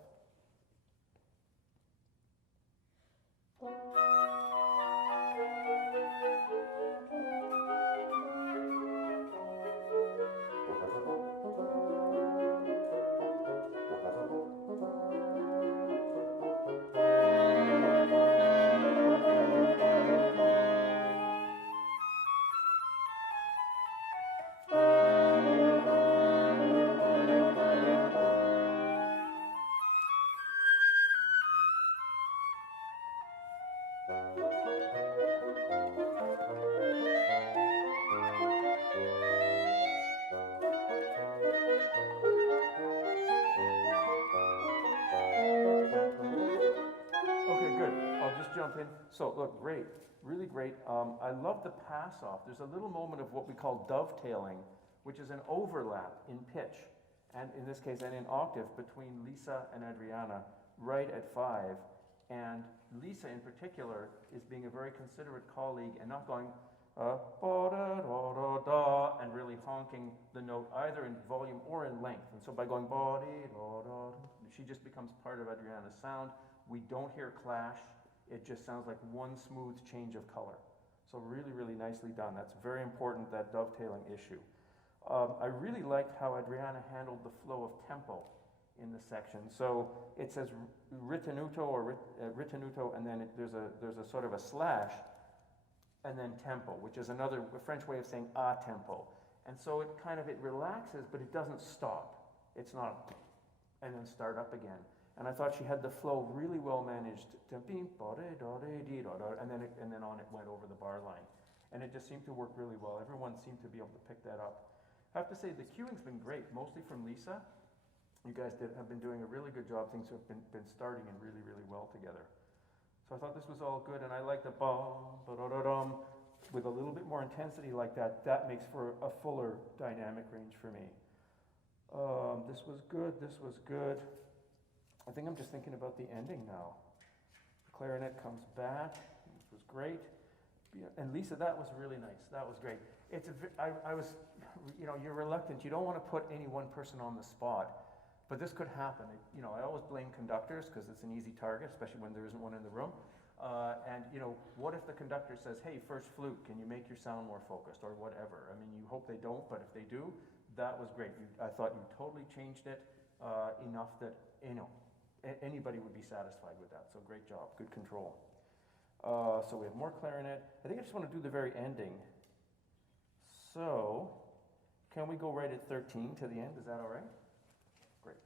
So look, great, really great. I love the pass off. There's a little moment of what we call dovetailing, which is an overlap in pitch, and in this case, and in octave between Lisa and Adriana, right at 5. And Lisa in particular is being a very considerate colleague and not going ba-da-da-da-da, and really honking the note either in volume or in length. And so by going ba-dee-da-da, she just becomes part of Adriana's sound. We don't hear clash. It just sounds like one smooth change of color. So really, really nicely done. That's very important, that dovetailing issue. I really liked how Adriana handled the flow of tempo in the section. So it says ritenuto or ritenuto, and then there's a sort of a slash, and then tempo, which is another French way of saying a tempo. And so it relaxes, but it doesn't stop. It's not, and then start up again. And I thought she had the flow really well managed to and then on it went over the bar line. And it just seemed to work really well. Everyone seemed to be able to pick that up. I have to say the cueing's been great, mostly from Lisa. You guys have been doing a really good job. Things have been starting in really, really well together. So I thought this was all good, and I like the ba-da-da-dum with a little bit more intensity like that. That makes for a fuller dynamic range for me. This was good, this was good. I think I'm just thinking about the ending now. The clarinet comes back. This was great. And Lisa, that was really nice. That was great. I was, you're reluctant. You don't want to put any one person on the spot, but this could happen. I always blame conductors because it's an easy target, especially when there isn't one in the room. And what if the conductor says, "Hey, first flute, can you make your sound more focused?" or whatever. I mean, you hope they don't, but if they do, that was great. I thought you totally changed it enough that anybody would be satisfied with that. So great job, good control. So we have more clarinet. I think I just want to do the very ending. So can we go right at 13 to the end? Is that all right? Great.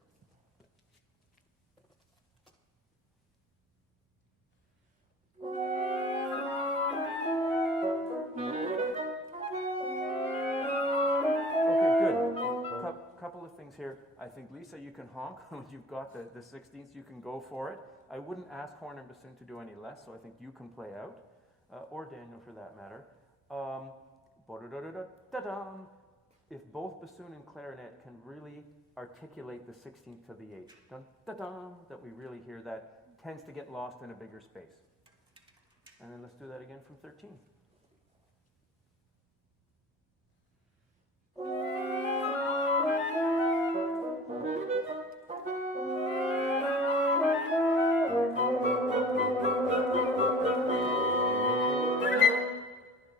Okay, good. Couple of things here. I think, Lisa, you can honk when you've got the 16ths. You can go for it. I wouldn't ask horn and bassoon to do any less, so I think you can play out, or Daniel for that matter. Ba-da-da-da-da-da-dum. If both bassoon and clarinet can really articulate the 16th to the 8th, dun, da-dum, that we really hear, that tends to get lost in a bigger space. And then let's do that again from 13.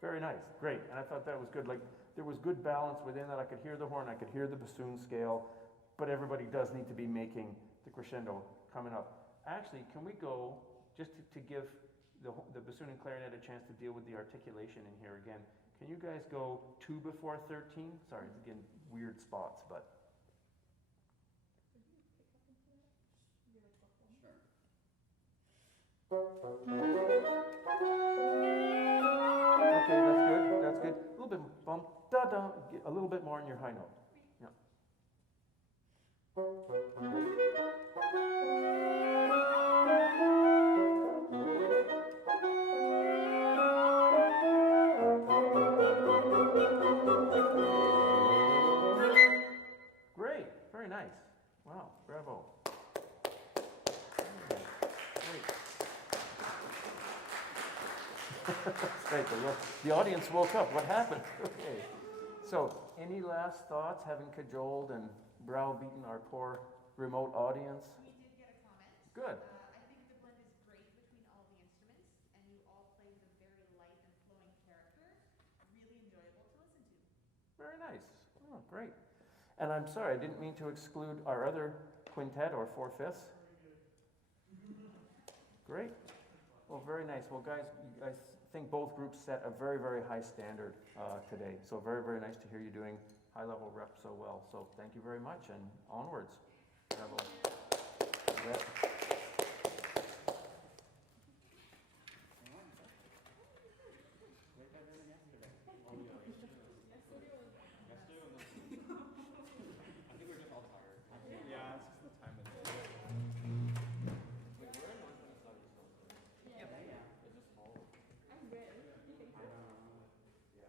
Very nice, great, and I thought that was good. Like, there was good balance within that. I could hear the horn, I could hear the bassoon scale, but everybody does need to be making the crescendo coming up. Actually, can we go, just to give the bassoon and clarinet a chance to deal with the articulation in here again, can you guys go 2 before 13? Sorry, again, weird spots, but. Okay, that's good, that's good. A little bit bump, da-da, a little bit more in your high note. Yeah. Great, very nice. Wow, bravo. Great. Great, the audience woke up. What happened? Okay. So, any last thoughts, having cajoled and browbeaten our poor remote audience? We did get a comment. Good. I think the blend is great between all the instruments, and you all play with a very light and flowing character. Really enjoyable to listen to. Very nice. Oh, great. And I'm sorry, I didn't mean to exclude our other quintet or 4/5. Great. Well, very nice. Well, guys, I think both groups set a very, very high standard today. So very, very nice to hear you doing high-level rep so well. So thank you very much, and onwards. Bravo. You bet.